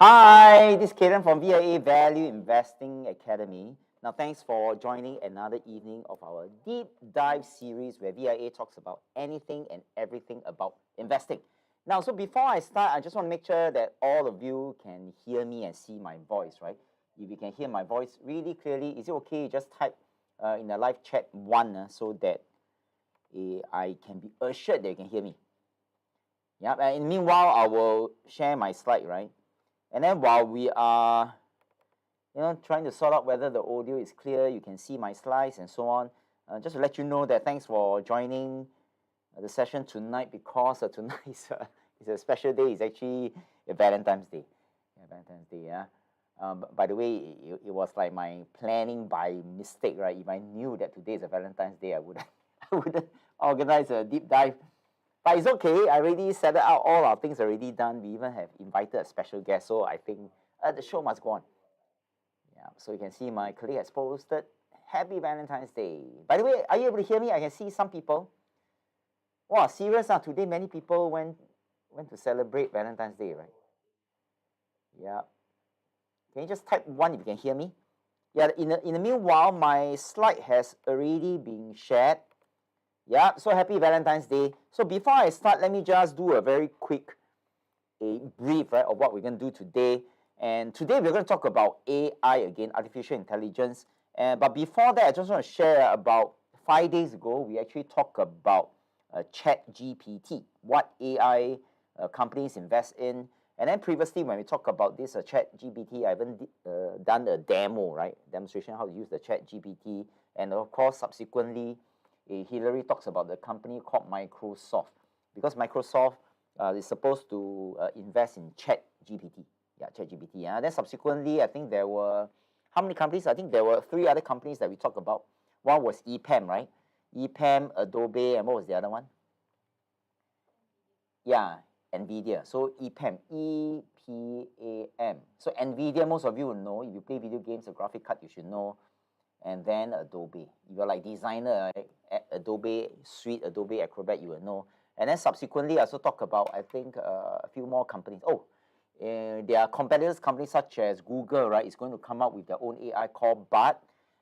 Hi, this is Karen from VIA Value Investing Academy. Now, thanks for joining another evening of our deep dive series where VIA talks about anything and everything about investing. Now, so before I start, I just want to make sure that all of you can hear me and see my voice, right? If you can hear my voice really clearly, is it okay? Just type in the live chat one so that I can be assured that you can hear me. Yeah, and meanwhile, I will share my slide, right? And then while we are, trying to sort out whether the audio is clear, you can see my slides and so on. Just to let you know that thanks for joining the session tonight because tonight is a special day. It's actually a Valentine's Day. Yeah, Valentine's Day, yeah. By the way, it was like my planning by mistake, right? If I knew that today is a Valentine's Day, I wouldn't organize a deep dive. But it's okay. I already set it out. All our things already done. We even have invited a special guest. So I think the show must go on. Yeah. So you can see my colleague has posted, Happy Valentine's Day. By the way, are you able to hear me? I can see some people. Wow, serious. Today many people went to celebrate Valentine's Day, right? Yeah. Can you just type one if you can hear me? Yeah. In the meanwhile, my slide has already been shared. Yeah, so happy Valentine's Day. So before I start, let me just do a very quick brief, right, of what we're going to do today. And today we're going to talk about AI again, artificial intelligence. But before that, I just want to share about 5 days ago, we actually talked about ChatGPT, what AI companies invest in. And then previously, when we talked about this ChatGPT, I haven't done a demo, right, demonstration how to use the ChatGPT. And of course, subsequently, Hillary talks about the company called Microsoft, because Microsoft is supposed to invest in ChatGPT. Yeah, ChatGPT. Yeah. Then subsequently, I think there were, how many companies? I think there were 3 other companies that we talked about. One was EPAM, right? EPAM, Adobe, and what was the other one? Yeah, NVIDIA. So EPAM, E-P-A-M. So NVIDIA, most of you will know. If you play video games, a graphic card, you should know. And then Adobe. If you're like designer, Adobe Suite, Adobe Acrobat, you will know. And then subsequently, I also talk about, I think, a few more companies. Oh, there are competitors companies such as Google, right, is going to come up with their own AI called Bard.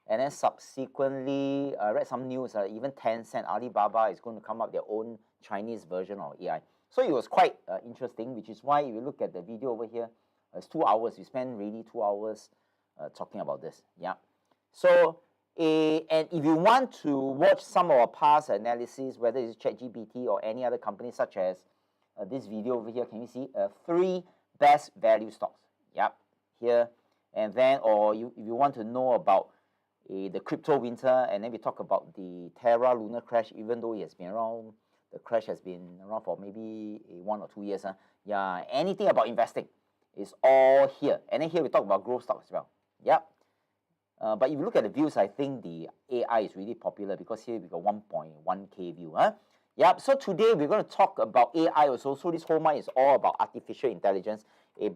And then subsequently, I read some news, even Tencent, Alibaba is going to come up with their own Chinese version of AI. So it was quite interesting, which is why if you look at the video over here, it's 2 hours. We spent really 2 hours talking about this. Yeah. So, and if you want to watch some of our past analysis, whether it's ChatGPT or any other company, such as this video over here, can you see 3 best value stocks? Yep, here. And then, or if you want to know about the crypto winter, and then we talk about the Terra lunar crash, even though it has been around, the crash has been around for maybe 1 or 2 years. Yeah, anything about investing is all here. And then here we talk about growth stocks as well. Yep. But if you look at the views, I think the AI is really popular because here we got 1.1K view. Yep. So today we're going to talk about AI also. So this whole month is all about artificial intelligence.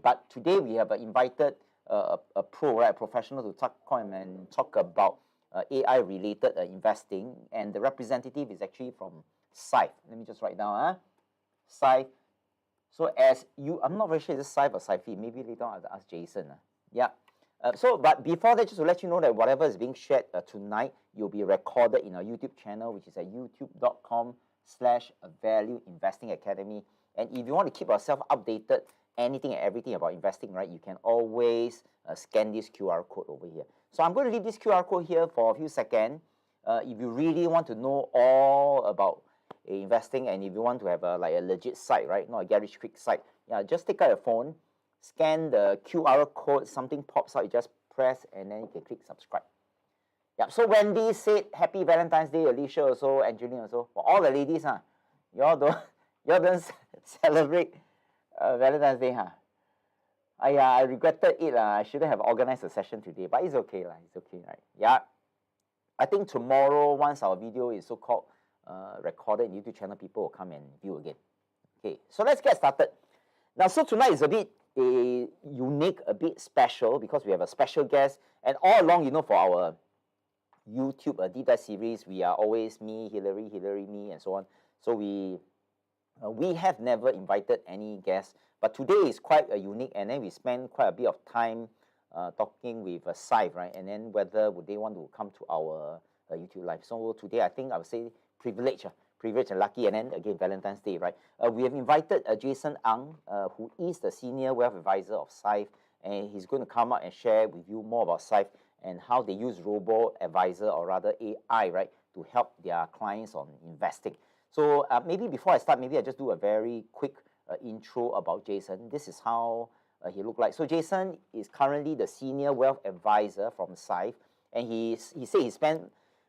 But today we have invited a pro, right, a professional to come and talk about AI-related investing. And the representative is actually from Syfe. Let me just write down. Syfe. So as you, I'm not very sure is it Syfe or Syfe. Maybe later on I'll ask Jason. Yeah. But before that, just to let you know that whatever is being shared tonight, you'll be recorded in our YouTube channel, which is at youtube.com/Value Investing Academy. And if you want to keep yourself updated, anything and everything about investing, right, you can always scan this QR code over here. So I'm going to leave this QR code here for a few seconds. If you really want to know all about investing, and if you want to have like a legit site, right, not a get rich quick site, yeah, just take out your phone, scan the QR code, something pops out, you just press, and then you can click subscribe. Yeah. So Wendy said, Happy Valentine's Day, Alicia also, Angeline also. For all the ladies, you all don't celebrate Valentine's Day, I regretted it. I shouldn't have organized a session today, but it's okay. It's okay, right? Yeah. I think tomorrow, once our video is so-called recorded in YouTube channel, people will come and view again. Okay, so let's get started. Now, so tonight is a bit unique, a bit special, because we have a special guest. And all along, for our YouTube deep dive series, we are always me, Hillary, me, and so on. So we We have never invited any guests, but today is quite unique, and then we spend quite a bit of time talking with Syfe, right? And then whether would they want to come to our YouTube live. So today, I think I would say privilege, privilege and lucky, and then again Valentine's Day, right? We have invited Jason Ang, who is the senior wealth advisor of Syfe, and he's going to come out and share with you more about Syfe and how they use Robo-Advisor, or rather AI, right, to help their clients on investing. So maybe before I start, maybe I just do a very quick intro about Jason. This is how he looked like. So Jason is currently the senior wealth advisor from Syfe, and he said he spent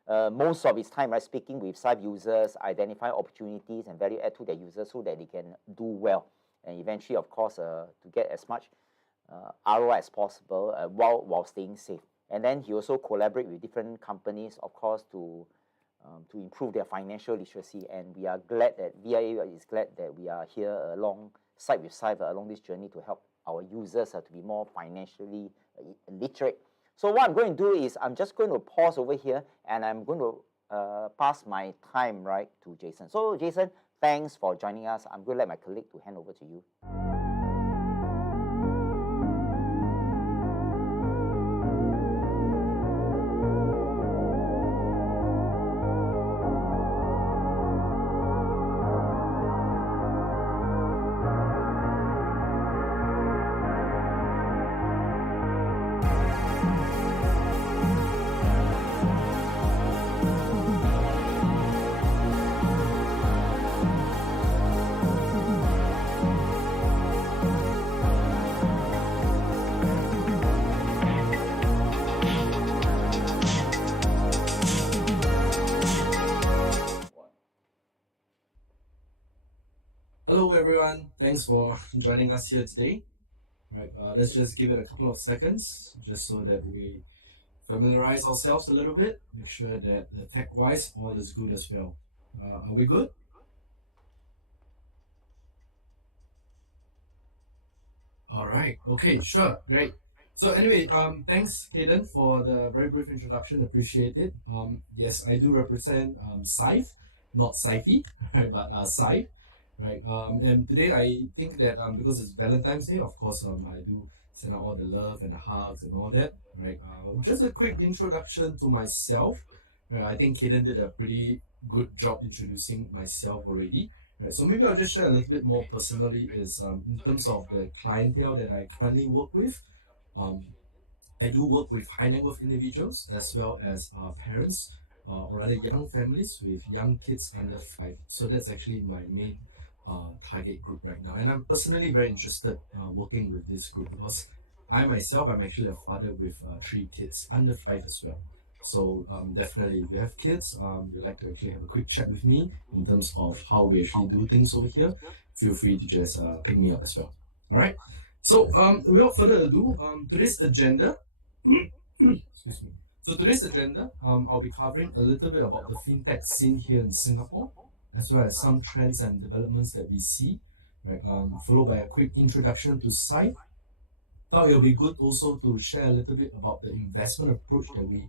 most of his time, right, speaking with Syfe users, identifying opportunities and value add to their users so that they can do well, and eventually, of course, to get as much ROI as possible while staying safe. And then he also collaborate with different companies, of course, to improve their financial literacy. And we are glad that VIA is glad that we are here alongside with Syfe along this journey to help our users to be more financially literate. So what I'm going to do is I'm just going to pause over here, and I'm going to pass my time right to Jason. So Jason, thanks for joining us. I'm going to let my colleague to hand over to you. Hello everyone, thanks for joining us here today. Right, let's just give it a couple of seconds just so that we familiarize ourselves a little bit, make sure that the tech-wise all is good as well. Are we good? All right, okay, sure, great. So anyway, thanks Hayden for the very brief introduction, appreciate it. Yes, I do represent Syfe, not Syfe, right, but Syfe. Right. And today I think that because it's Valentine's Day, of course, I do send out all the love and the hugs and all that. Right. Just a quick introduction to myself. Right. I think Kaden did a pretty good job introducing myself already. Right. So maybe I'll just share a little bit more personally is in terms of the clientele that I currently work with. I do work with high net worth individuals as well as parents or rather young families with young kids under 5. So that's actually my main target group right now, and I'm personally very interested working with this group because I myself I'm actually a father with 3 kids under 5 as well. So definitely if you have kids, you'd like to actually have a quick chat with me in terms of how we actually do things over here, feel free to just pick me up as well. All right, so without further ado, today's agenda excuse me. So today's agenda, I'll be covering a little bit about the fintech scene here in Singapore, as well as some trends and developments that we see, right? Followed by a quick introduction to Syfe. Thought it'll be good also to share a little bit about the investment approach that we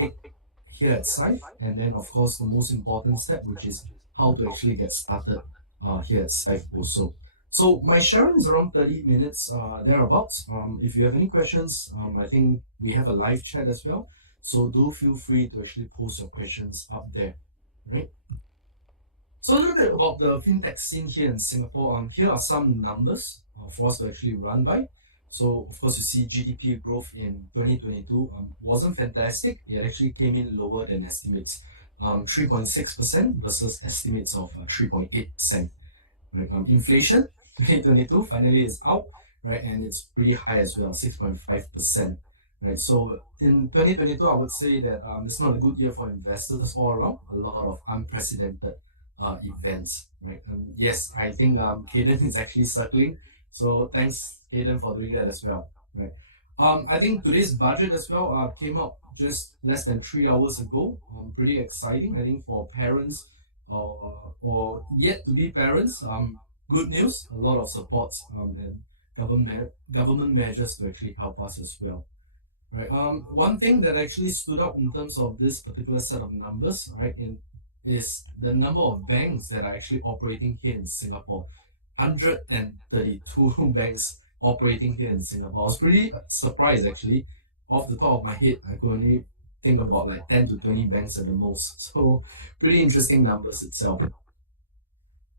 take here at Syfe, and then of course the most important step, which is how to actually get started here at Syfe also. So my sharing is around 30 minutes thereabouts. If you have any questions, I think we have a live chat as well, so do feel free to actually post your questions up there, right? So a little bit about the fintech scene here in Singapore. Here are some numbers for us to actually run by. So of course you see GDP growth in 2022 wasn't fantastic. It actually came in lower than estimates, 3.6% versus estimates of 3.8%. Right? Inflation 2022 finally is out, right, and it's pretty high as well, 6.5%. Right, so in 2022, I would say that it's not a good year for investors all around. A lot of unprecedented events, right? Yes, I think Kaden is actually circling, so thanks Kaden for doing that as well, right? I think today's budget as well came out just less than 3 hours ago. Pretty exciting, I think, for parents or yet to be parents. Good news, a lot of support and government measures to actually help us as well. Right. One thing that actually stood out in terms of this particular set of numbers, right, in is the number of banks that are actually operating here in Singapore. 132 banks operating here in Singapore. I was pretty surprised actually. Off the top of my head, I could only think about like 10 to 20 banks at the most. So pretty interesting numbers itself.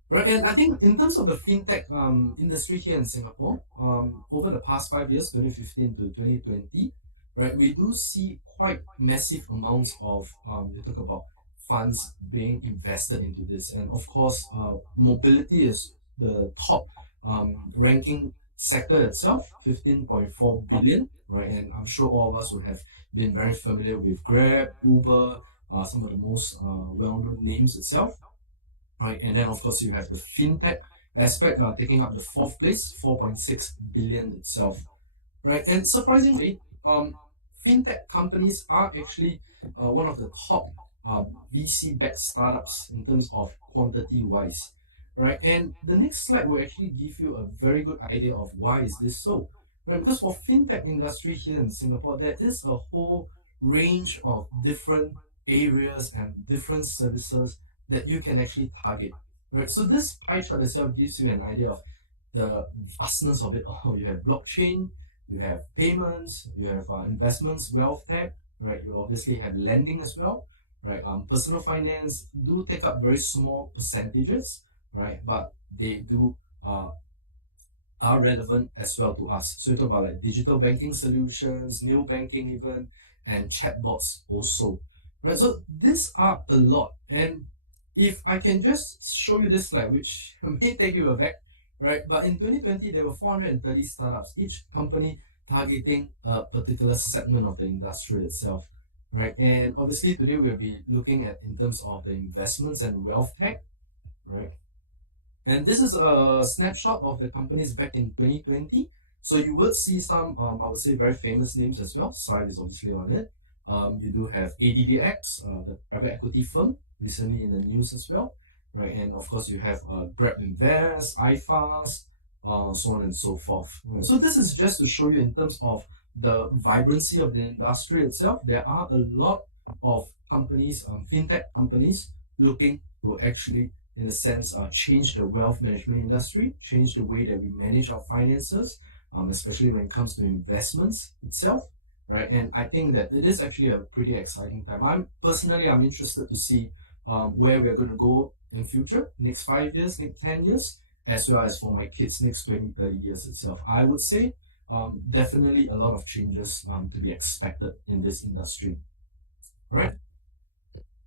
Right, and I think in terms of the fintech industry here in Singapore, over the past 5 years, 2015 to 2020, right, we do see quite massive amounts of you talk about funds being invested into this, and of course, mobility is the top ranking sector itself, 15.4 billion, right, and I'm sure all of us would have been very familiar with Grab, Uber, some of the most well-known names itself. Right, and then of course you have the fintech aspect taking up the fourth place, 4.6 billion itself. Right, and surprisingly, fintech companies are actually one of the top VC-backed startups in terms of quantity-wise. Right, and the next slide will actually give you a very good idea of why is this so. Right, because for fintech industry here in Singapore, there is a whole range of different areas and different services that you can actually target. Right, so this pie chart itself gives you an idea of the vastness of it. Oh, you have blockchain, you have payments, you have investments, wealth tech, right? You obviously have lending as well, right? Personal finance do take up very small percentages, right? But they do are relevant as well to us. So you talk about like digital banking solutions, new banking even, and chatbots also, right? So these are a lot, and if I can just show you this slide, which may take you aback, right? But in 2020, there were 430 startups, each company targeting a particular segment of the industry itself, right? And obviously today we'll be looking at in terms of the investments and wealth tech, right? And this is a snapshot of the companies back in 2020. So you would see some, I would say, very famous names as well. Syfe is obviously on it. You do have ADDX, the private equity firm, recently in the news as well, right? And of course, you have Grab Invest, iFast, so on and so forth. Right? So this is just to show you in terms of the vibrancy of the industry itself. There are a lot of companies, fintech companies, looking to actually, in a sense, change the wealth management industry, change the way that we manage our finances, especially when it comes to investments itself. Right, and I think that it is actually a pretty exciting time. I'm interested to see where we're going to go in future, next 5 years, next 10 years, as well as for my kids, next 20, 30 years itself. I would say definitely a lot of changes to be expected in this industry. All right.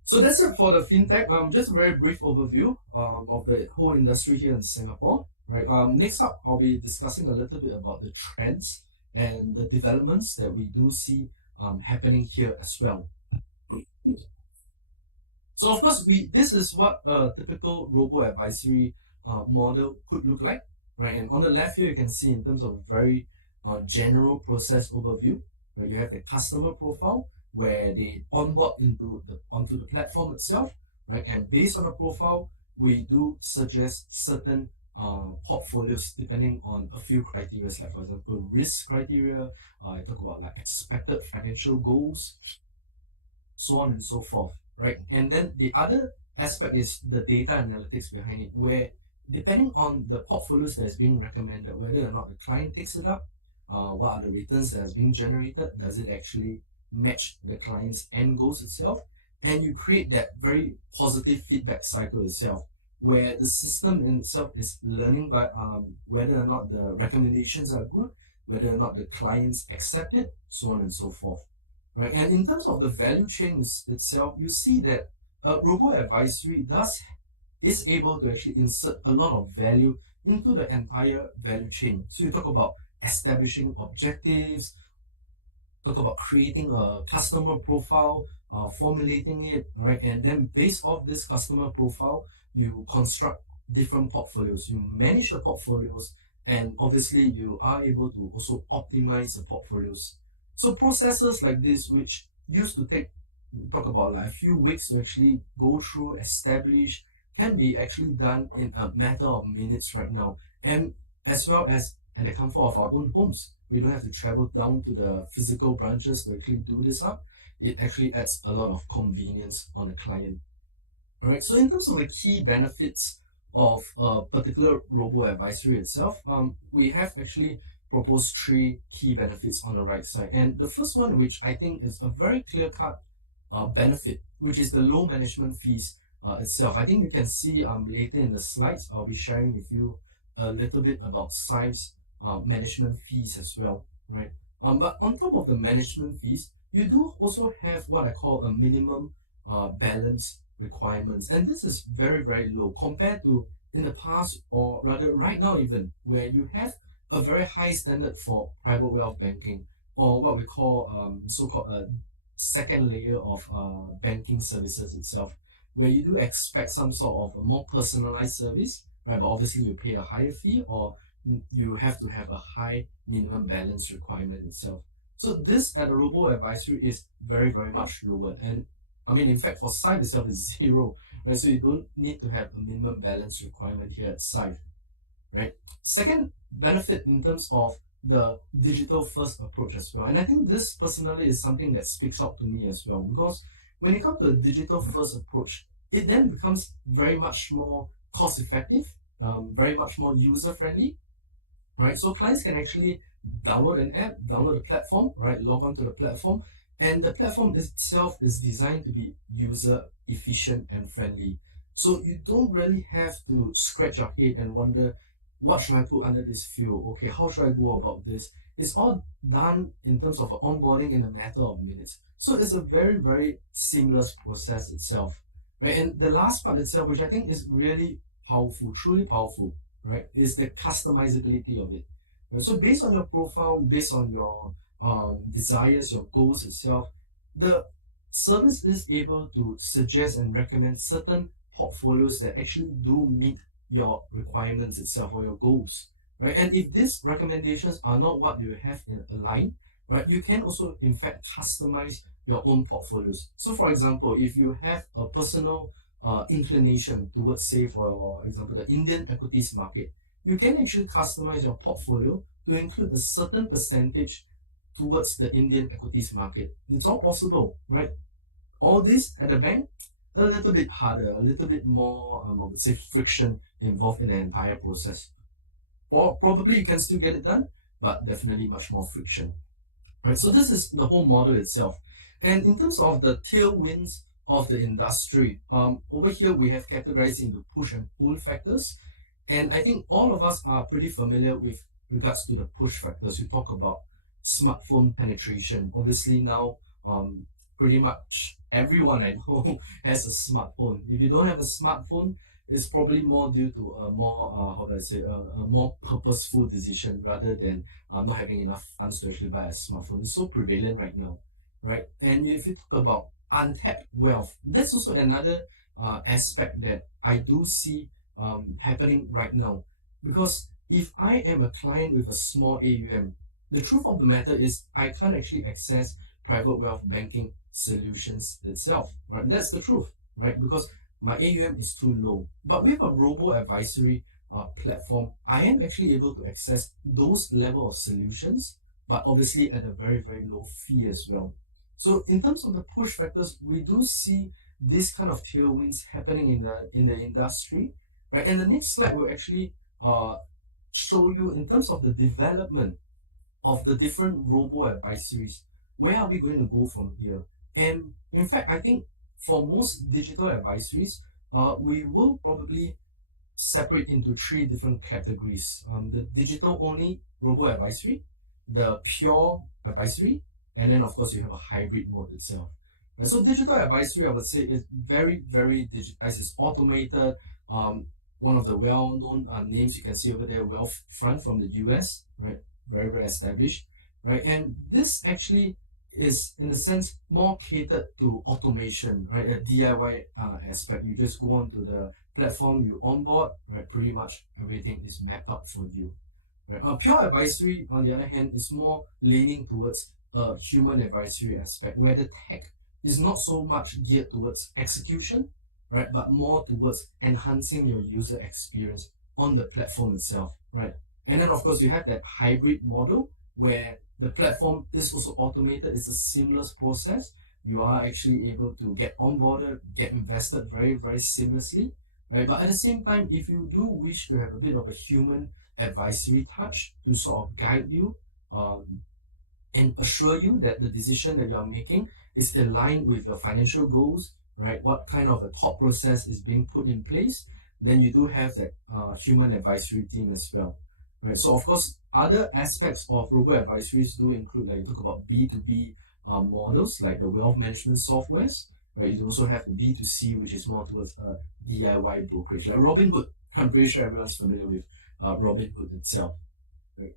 So that's it for the fintech. Just a very brief overview of the whole industry here in Singapore. Right. Next up, I'll be discussing a little bit about the trends and the developments that we do see happening here as well. So of course, this is what a typical robo-advisory model could look like, right? And on the left here, you can see in terms of very general process overview, where you have the customer profile, where they onboard onto the platform itself, right? And based on the profile, we do suggest certain portfolios depending on a few criteria, like for example, risk criteria, I talk about like expected financial goals, so on and so forth, right? And then the other aspect is the data analytics behind it, where depending on the portfolios that's being recommended, whether or not the client takes it up, what are the returns that is being generated, does it actually match the client's end goals itself, and you create that very positive feedback cycle itself, where the system in itself is learning by whether or not the recommendations are good, whether or not the clients accept it, so on and so forth. Right? And in terms of the value chain itself, you see that robo-advisory is able to actually insert a lot of value into the entire value chain. So you talk about establishing objectives, talk about creating a customer profile, formulating it, right? And then based off this customer profile, you construct different portfolios, you manage the portfolios, and obviously you are able to also optimize the portfolios. So processes like this, which used to talk about like a few weeks to actually go through, establish, can be actually done in a matter of minutes right now. And as well as in the comfort of our own homes. We don't have to travel down to the physical branches to actually do this up. It actually adds a lot of convenience on the client. All right. So in terms of the key benefits of a particular robo-advisory itself, we have actually proposed three key benefits on the right side. And the first one, which I think is a very clear-cut benefit, which is the low management fees itself. I think you can see later in the slides, I'll be sharing with you a little bit about Syfe's management fees as well, right? But on top of the management fees, you do also have what I call a minimum balance requirements, and this is very, very low compared to in the past, or rather right now even, where you have a very high standard for private wealth banking, or what we call so-called a second layer of banking services itself, where you do expect some sort of a more personalized service, right? But obviously you pay a higher fee, or you have to have a high minimum balance requirement itself. So this at a robo-advisory is very, very much lower. And I mean, in fact, for Syfe itself is zero, right? So you don't need to have a minimum balance requirement here at Syfe, right? Second benefit in terms of the digital first approach as well. And I think this personally is something that speaks out to me as well, because when it comes to a digital first approach, it then becomes very much more cost effective, very much more user friendly, right? So clients can actually download an app, download the platform, right? Log on to the platform, and the platform itself is designed to be user efficient and friendly. So you don't really have to scratch your head and wonder, what should I put under this field? Okay, how should I go about this? It's all done in terms of onboarding in a matter of minutes. So it's a very, very seamless process itself, right? And the last part itself, which I think is really powerful, truly powerful, right, is the customizability of it. Right? So based on your profile, based on your desires, your goals itself, the service is able to suggest and recommend certain portfolios that actually do meet your requirements itself or your goals, right? And if these recommendations are not what you have in a line, right, you can also in fact customize your own portfolios. So for example, if you have a personal inclination towards, say for example, the Indian equities market, you can actually customize your portfolio to include a certain percentage towards the Indian equities market. It's all possible, right? All this at the bank, a little bit harder, a little bit more, I would say, friction involved in the entire process. Or probably you can still get it done, but definitely much more friction. Right? So this is the whole model itself. And in terms of the tailwinds of the industry, over here we have categorized into push and pull factors. And I think all of us are pretty familiar with regards to the push factors. We talk about smartphone penetration. Obviously now, pretty much everyone I know has a smartphone. If you don't have a smartphone, it's probably more due to a more, how do I say, a more purposeful decision rather than not having enough funds to actually buy a smartphone. It's so prevalent right now, right? And if you talk about untapped wealth, that's also another aspect that I do see happening right now. Because if I am a client with a small AUM, the truth of the matter is I can't actually access private wealth banking solutions itself, right? That's the truth, right? Because my AUM is too low. But with a robo-advisory platform, I am actually able to access those level of solutions, but obviously at a very, very low fee as well. So in terms of the push factors, we do see this kind of tailwinds happening in the industry, right? And the next slide will actually show you in terms of the development of the different robo-advisories. Where are we going to go from here? And in fact, I think for most digital advisories, we will probably separate into three different categories. The digital-only robo-advisory, the pure advisory, and then of course you have a hybrid mode itself. Right? So digital advisory, I would say, is very, very digitized. It's automated. One of the well-known names you can see over there, Wealthfront from the US, right? Very, very established, right? And this actually is, in a sense, more catered to automation, right? A DIY aspect. You just go onto the platform, you onboard, right? Pretty much everything is mapped out for you. Right? Pure advisory, on the other hand, is more leaning towards a human advisory aspect, where the tech is not so much geared towards execution, right? But more towards enhancing your user experience on the platform itself, right? And then, of course, you have that hybrid model where the platform is also automated. It's a seamless process You are actually able to get onboarded, get invested very, very seamlessly, right? But at the same time, if you do wish to have a bit of a human advisory touch to sort of guide you, um, and assure you that the decision that you're making is aligned with your financial goals, right? What kind of a thought process is being put in place, then you do have that human advisory team as well, right? So of course, other aspects of robo-advisories do include, like you talk about B2B models, like the wealth management softwares, right? You also have the B2C, which is more towards DIY brokerage, like Robinhood. I'm pretty sure everyone's familiar with Robinhood itself, right?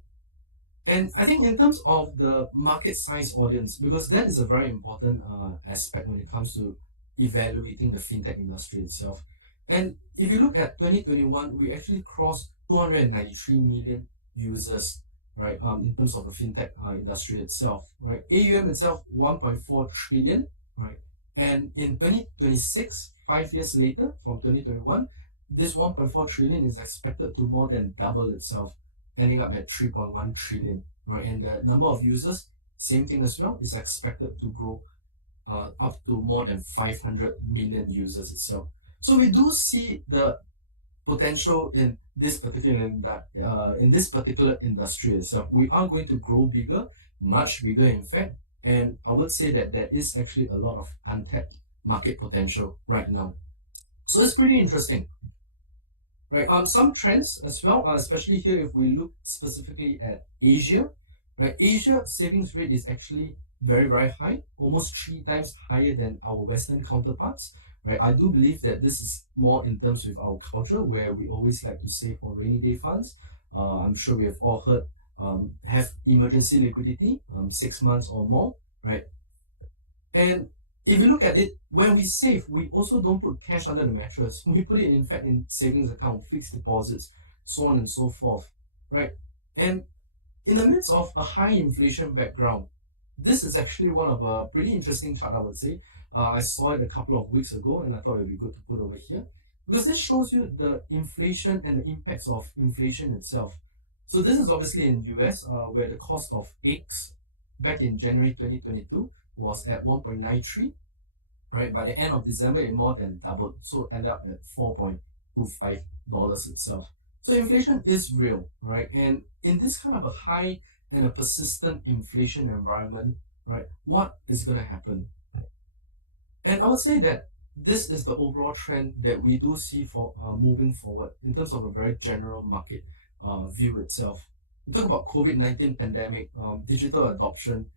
And I think in terms of the market size audience, because that is a very important aspect when it comes to evaluating the fintech industry itself. And if you look at 2021, we actually crossed 293 million users, right? In terms of the fintech industry itself, right? AUM itself 1.4 trillion, right? And in 2026, 5 years later from 2021, this 1.4 trillion is expected to more than double itself, ending up at 3.1 trillion, right? And the number of users, same thing as well, is expected to grow up to more than 500 million users itself. So we do see the potential in this particular industry itself. We are going to grow bigger, much bigger, in fact. And I would say that there is actually a lot of untapped market potential right now. So it's pretty interesting. Right. Some trends as well, especially here if we look specifically at Asia, right? Asia savings rate is actually very, very high, almost 3 times higher than our Western counterparts, right? I do believe that this is more in terms with our culture, where we always like to save for rainy day funds. I'm sure we have all heard have emergency liquidity, 6 months or more, right? And if you look at it, when we save, we also don't put cash under the mattress. We put it, in fact, in savings account, fixed deposits, so on and so forth, right? And in the midst of a high inflation background, this is actually one of a pretty interesting chart, I would say. I saw it a couple of weeks ago, and I thought it would be good to put over here, because this shows you the inflation and the impacts of inflation itself. So this is obviously in US, where the cost of eggs back in January 2022 was at 1.93, right? By the end of December, it more than doubled, so ended up at $4.25 itself. So inflation is real, right? And in this kind of a high and a persistent inflation environment, right, what is going to happen? And I would say that this is the overall trend that we do see for moving forward in terms of a very general market view itself. We talk about COVID-19 pandemic, digital adoption.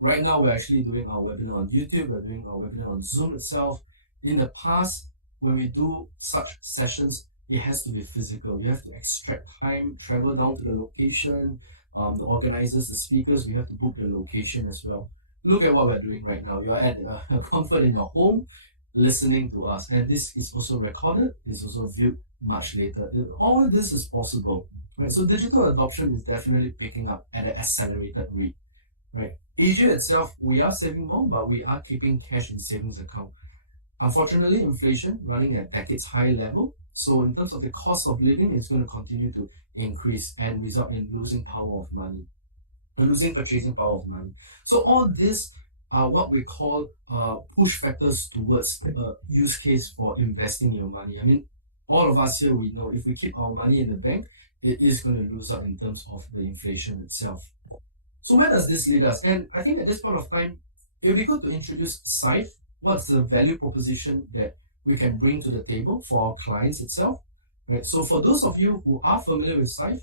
Right now, we're actually doing our webinar on YouTube. We're doing our webinar on Zoom itself. In the past, when we do such sessions, it has to be physical. You have to extract time, travel down to the location. The organizers, the speakers, we have to book the location as well. Look at what we're doing right now. You're at comfort in your home, listening to us. And this is also recorded. It's also viewed much later. All this is possible, right? So digital adoption is definitely picking up at an accelerated rate, right? Asia itself, we are saving more, but we are keeping cash in savings account. Unfortunately, inflation running at decades high level. So in terms of the cost of living, it's going to continue to increase and result in losing power of money, losing purchasing power of money. So all this are what we call push factors towards a use case for investing your money. I mean, all of us here, we know if we keep our money in the bank, it is going to lose out in terms of the inflation itself. So where does this lead us? And I think at this point of time, it would be good to introduce Syfe. What's the value proposition that we can bring to the table for our clients itself? Right. So for those of you who are familiar with Syfe,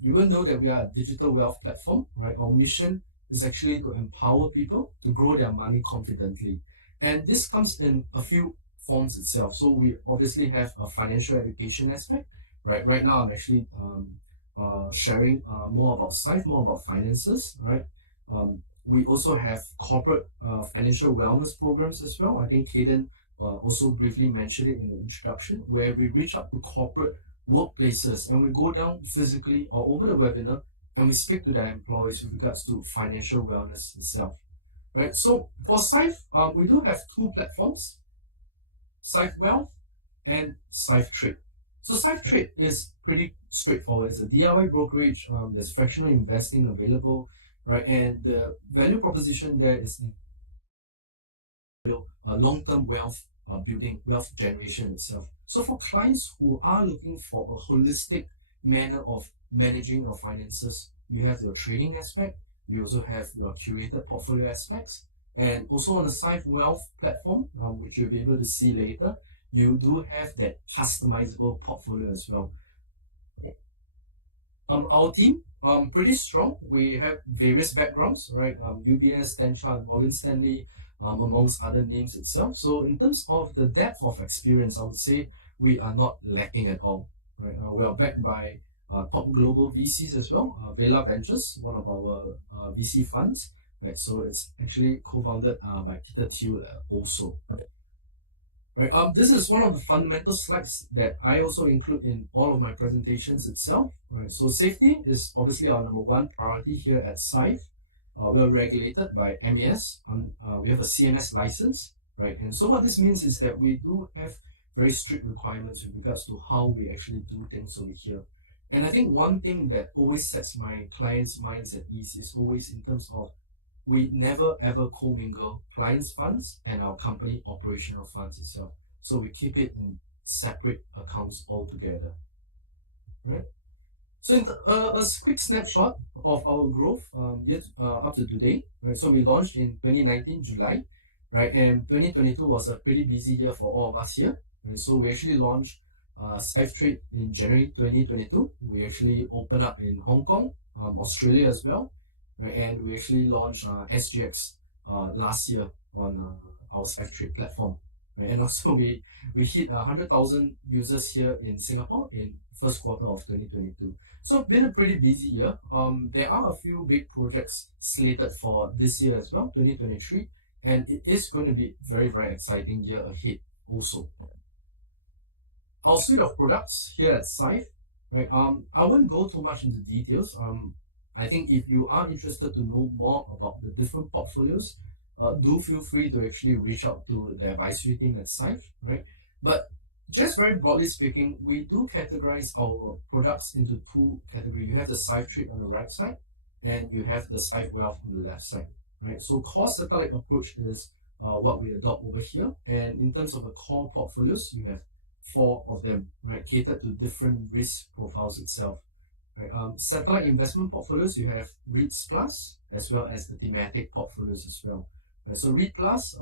you will know that we are a digital wealth platform, right? Our mission is actually to empower people to grow their money confidently. And this comes in a few forms itself. So we obviously have a financial education aspect, right? Right now, I'm actually sharing more about Syfe, more about finances, right? We also have corporate financial wellness programs as well. I think Kaden also briefly mentioned it in the introduction, where we reach out to corporate workplaces and we go down physically or over the webinar and we speak to their employees with regards to financial wellness itself, right? So for Syfe, we do have two platforms, Syfe Wealth and Syfe Trade. So Syfe Trade is pretty straightforward. It's a DIY brokerage. There's fractional investing available, right? And the value proposition there is long-term wealth building, wealth generation itself. So for clients who are looking for a holistic manner of managing your finances, you have your trading aspect, you also have your curated portfolio aspects, and also on the Syfe Wealth platform, which you'll be able to see later, you do have that customizable portfolio as well. Our team, pretty strong. We have various backgrounds, right? UBS, Stanchart, Morgan Stanley, amongst other names itself. So in terms of the depth of experience, I would say we are not lacking at all, right? We are backed by top global VCs as well. Vela Ventures, one of our VC funds, right? So it's actually co-founded by Peter Thiel also. Right. This is one of the fundamental slides that I also include in all of my presentations itself. Right. So safety is obviously our number one priority here at Syfe. We are regulated by MAS. We have a CMS license, right? And so what this means is that we do have very strict requirements with regards to how we actually do things over here. And I think one thing that always sets my clients' minds at ease is always in terms of we never ever commingle clients' funds and our company operational funds itself. So we keep it in separate accounts altogether. Right? So in a quick snapshot of our growth yet up to today. Right? So we launched in 2019 July, right? And 2022 was a pretty busy year for all of us here. Right? So we actually launched Syfe Trade in January 2022. We actually opened up in Hong Kong, Australia as well. Right, and we actually launched SGX last year on our Syfe Trade platform. Right, and also we hit 100,000 users here in Singapore in first quarter of 2022. So been a pretty busy year. There are a few big projects slated for this year as well, 2023, and it is going to be very, very exciting year ahead also. Our suite of products here at Syfe, right? I won't go too much into details. I think if you are interested to know more about the different portfolios, do feel free to actually reach out to the advisory team at Syfe, right? But just very broadly speaking, we do categorize our products into two categories. You have the Syfe Trade on the right side, and you have the Syfe Wealth on the left side, right? So core satellite approach is what we adopt over here. And in terms of the core portfolios, you have 4 of them, right? Catered to different risk profiles itself. Right. Satellite investment portfolios, you have REITs Plus as well as the thematic portfolios as well. Right. So REIT Plus,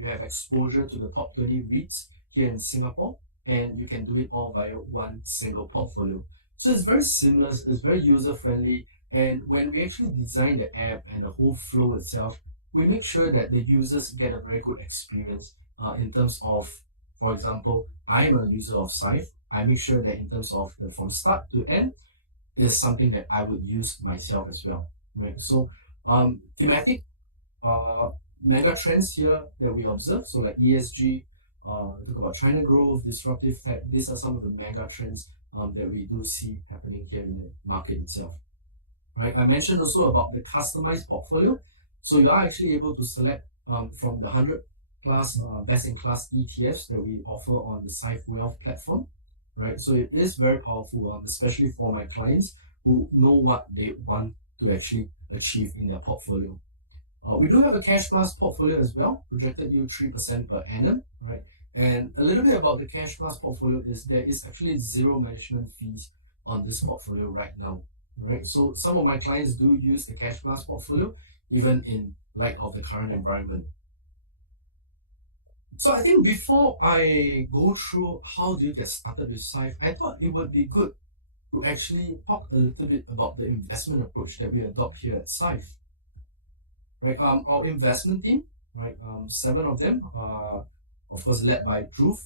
you have exposure to the top 20 REITs here in Singapore, and you can do it all via one single portfolio. So it's very seamless, it's very user friendly, and when we actually design the app and the whole flow itself, we make sure that the users get a very good experience in terms of, for example, I'm a user of Syfe. I make sure that in terms of the from start to end, is something that I would use myself as well. Right. So thematic mega trends here that we observe. So like ESG, talk about China growth, disruptive tech. These are some of the mega trends that we do see happening here in the market itself. Right. I mentioned also about the customized portfolio. So you are actually able to select from the 100 plus best-in-class ETFs that we offer on the Syfe Wealth platform. Right, so it is very powerful, especially for my clients who know what they want to actually achieve in their portfolio. We do have a cash plus portfolio as well, projected yield 3% per annum, right? And a little bit about the cash plus portfolio is there is actually 0 management fees on this portfolio right now, right? So some of my clients do use the cash plus portfolio even in light of the current environment. So I think before I go through how do you get started with Syfe, I thought it would be good to actually talk a little bit about the investment approach that we adopt here at Syfe. Right, our investment team, right, 7 of them are, of course, led by Dhruv,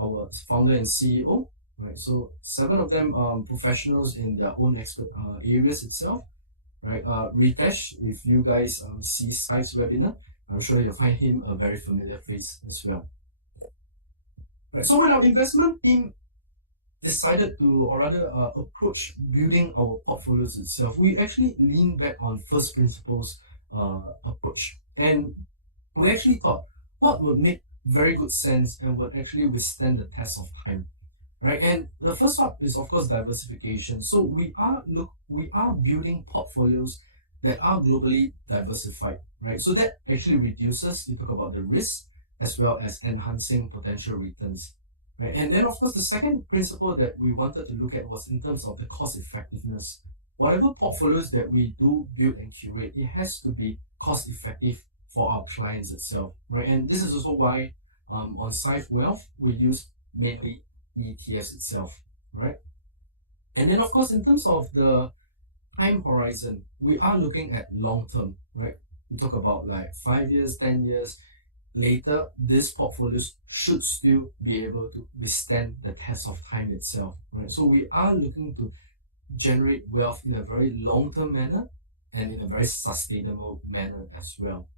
our founder and CEO. Right, so 7 of them professionals in their own expert areas itself. Right, Ritesh, if you guys see Syfe's webinar, I'm sure you'll find him a very familiar face as well. Right, so when our investment team decided to, or rather approach building our portfolios itself, we actually leaned back on first principles approach. And we actually thought what would make very good sense and would actually withstand the test of time. Right, and the first part is of course diversification. So we are building portfolios that are globally diversified, right? So that actually reduces, you talk about the risk, as well as enhancing potential returns. Right? And then, of course, the second principle that we wanted to look at was in terms of the cost effectiveness. Whatever portfolios that we do build and curate, it has to be cost effective for our clients itself. Right? And this is also why on Syfe Wealth, we use mainly ETFs itself. Right? And then, of course, in terms of the time horizon, we are looking at long term, right? We talk about like 5 years, 10 years later, these portfolios should still be able to withstand the test of time itself, right? So we are looking to generate wealth in a very long term manner and in a very sustainable manner as well,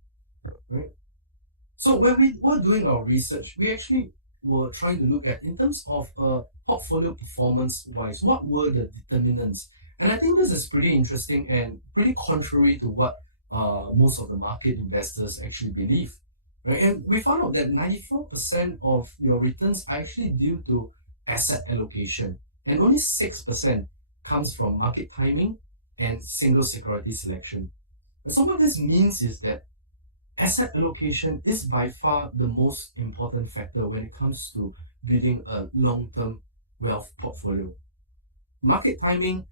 right? So when we were doing our research, we actually were trying to look at, in terms of portfolio performance wise, what were the determinants? And I think this is pretty interesting and pretty contrary to what most of the market investors actually believe. Right? And we found out that 94% of your returns are actually due to asset allocation, and only 6% comes from market timing and single security selection. And so what this means is that asset allocation is by far the most important factor when it comes to building a long-term wealth portfolio. Market timing,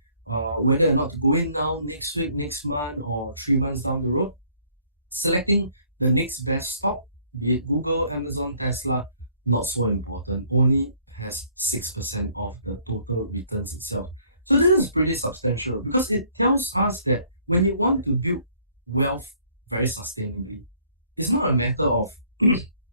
whether or not to go in now, next week, next month, or 3 months down the road, selecting the next best stock, be it Google, Amazon, Tesla, not so important, only has 6% of the total returns itself. So this is pretty substantial because it tells us that when you want to build wealth very sustainably, it's not a matter of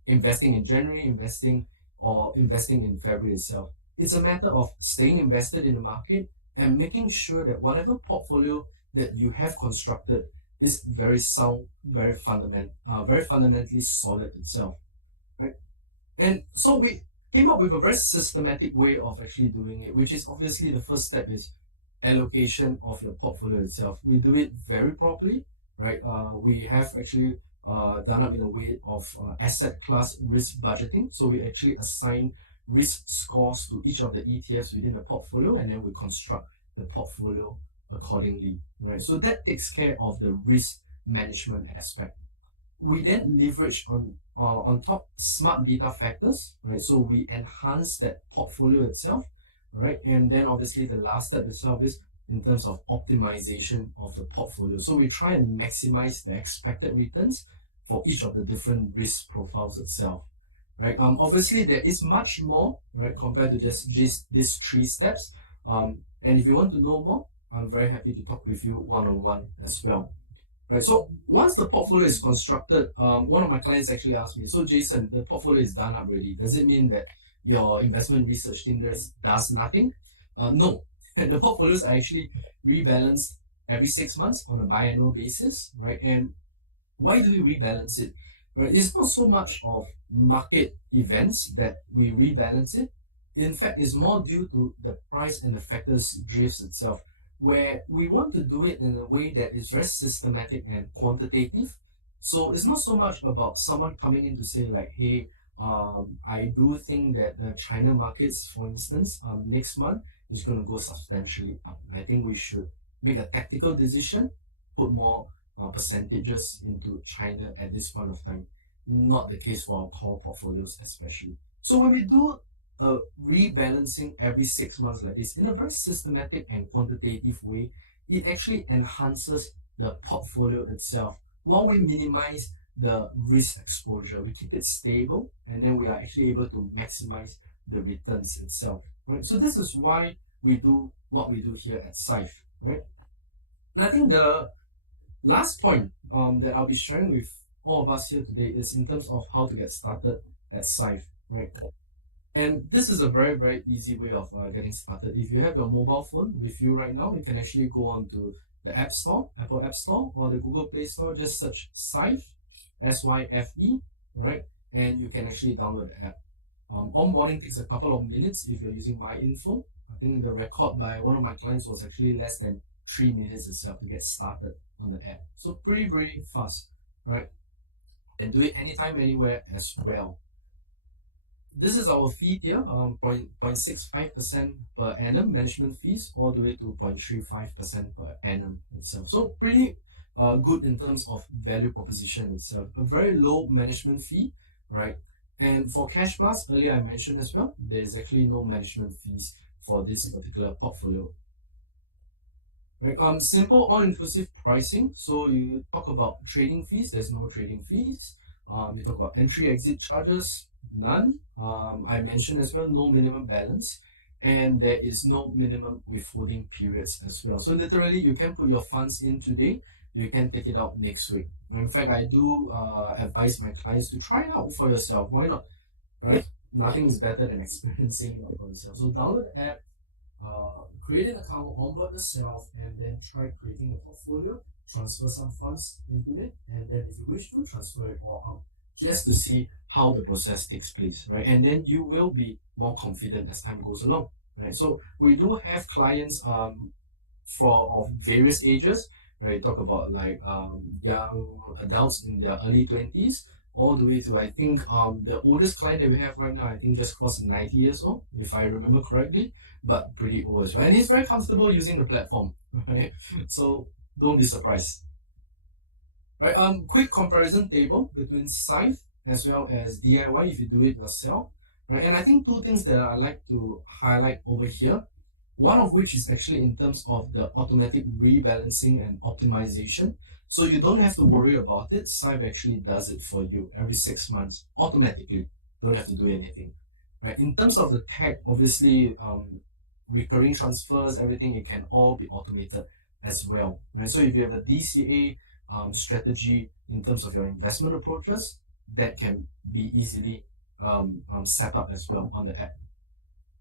investing in January, investing in February itself. It's a matter of staying invested in the market and making sure that whatever portfolio that you have constructed is very sound, very fundamentally solid itself, right? And so we came up with a very systematic way of actually doing it, which is obviously the first step is allocation of your portfolio itself. We do it very properly, right? We have actually done up in a way of asset class risk budgeting. So we actually assign risk scores to each of the ETFs within the portfolio, and then we construct the portfolio accordingly, right? So that takes care of the risk management aspect. We then leverage on top smart beta factors, right? So we enhance that portfolio itself, right? And then obviously the last step itself is in terms of optimization of the portfolio. So we try and maximize the expected returns for each of the different risk profiles itself, right? Obviously there is much more, right, compared to these 3 steps. And if you want to know more, I'm very happy to talk with you one-on-one as well. Right, so once the portfolio is constructed, one of my clients actually asked me, so Jason, the portfolio is done up already. Does it mean that your investment research team does nothing? No, the portfolios are actually rebalanced every 6 months on a biannual basis, right? And why do we rebalance it? Right, it's not so much of market events that we rebalance it. In fact, it's more due to the price and the factors drifts itself, where we want to do it in a way that is very systematic and quantitative. So it's not so much about someone coming in to say like, hey, I do think that the China markets, for instance, next month is going to go substantially up. I think we should make a tactical decision, put more percentages into China at this point of time. Not the case for our core portfolios especially. So when we do rebalancing every 6 months like this in a very systematic and quantitative way, it actually enhances the portfolio itself while we minimize the risk exposure. We keep it stable, and then we are actually able to maximize the returns itself, right? So this is why we do what we do here at Syfe, right? And I think the last point that I'll be sharing with all of us here today is in terms of how to get started at Syfe, right? And this is a very, very easy way of getting started. If you have your mobile phone with you right now, you can actually go on to the App Store, Apple App Store, or the Google Play Store. Just search Syfe, S-Y-F-E, right? And you can actually download the app. Onboarding takes a couple of minutes if you're using My Info. I think the record by one of my clients was actually less than 3 minutes itself to get started on the app. So pretty, pretty fast, right? And do it anytime, anywhere as well. This is our fee tier, 0.65% per annum management fees, all the way to 0.35% per annum itself. So pretty good in terms of value proposition itself. A very low management fee, right? And for Cash Plus, earlier I mentioned as well, there is actually no management fees for this particular portfolio. Right. Simple all-inclusive pricing. So you talk about trading fees, there's no trading fees. You talk about entry exit charges, none. I mentioned as well, no minimum balance, and there is no minimum withholding periods as well. So literally, you can put your funds in today, you can take it out next week. In fact, I do advise my clients to try it out for yourself. Why not? Right? Nothing is better than experiencing it for yourself. So download the app, create an account, onboard yourself, and then try creating a portfolio, transfer some funds into it, and then if you wish to, transfer it all out, just to see how the process takes place, right? And then you will be more confident as time goes along, right? So we do have clients of various ages, right? Talk about like young adults in their early 20s all the way to, I think the oldest client that we have right now, I think just crossed 90 years old, if I remember correctly, but pretty old as well. And he's very comfortable using the platform, right? So don't be surprised. Right, quick comparison table between Syfe as well as DIY if you do it yourself. Right, and I think two things that I like to highlight over here. One of which is actually in terms of the automatic rebalancing and optimization. So you don't have to worry about it. Syfe actually does it for you every 6 months automatically. You don't have to do anything. Right. In terms of the tech, obviously, recurring transfers, everything, it can all be automated as well. Right. So if you have a DCA strategy in terms of your investment approaches, that can be easily set up as well on the app.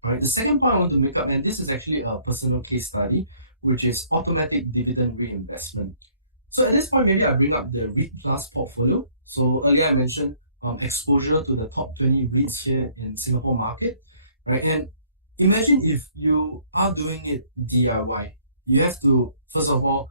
All right, the second point I want to make up, and this is actually a personal case study, which is automatic dividend reinvestment. So at this point, maybe I bring up the REIT Plus portfolio. So earlier I mentioned exposure to the top 20 REITs here in Singapore market, right? And imagine if you are doing it DIY. You have to, first of all,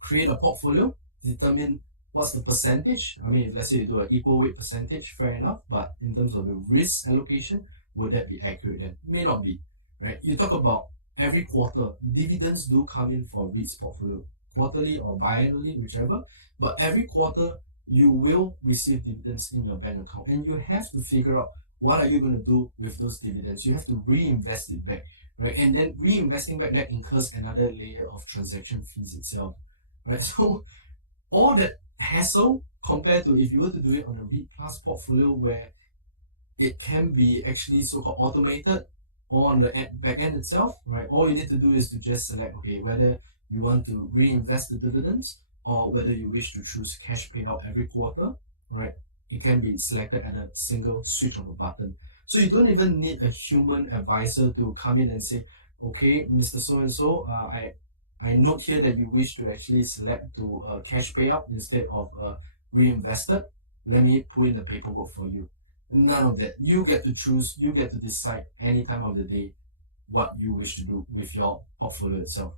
create a portfolio, determine what's the percentage. I mean, if let's say you do an equal weight percentage, fair enough. But in terms of the risk allocation, would that be accurate? Then may not be, right? You talk about every quarter, dividends do come in for REITs portfolio, quarterly or biannually, whichever. But every quarter, you will receive dividends in your bank account, and you have to figure out what are you going to do with those dividends. You have to reinvest it back, right? And then reinvesting back, that incurs another layer of transaction fees itself, right? So all that hassle compared to if you were to do it on a REIT Plus portfolio where it can be actually so-called automated or on the back end itself, right? All you need to do is to just select, okay, whether you want to reinvest the dividends or whether you wish to choose cash payout every quarter, right? It can be selected at a single switch of a button. So you don't even need a human advisor to come in and say, okay, Mr. So-and-so, I note here that you wish to actually select to a cash payout instead of reinvested. Let me put in the paperwork for you. None of that. You get to choose, you get to decide any time of the day what you wish to do with your portfolio itself.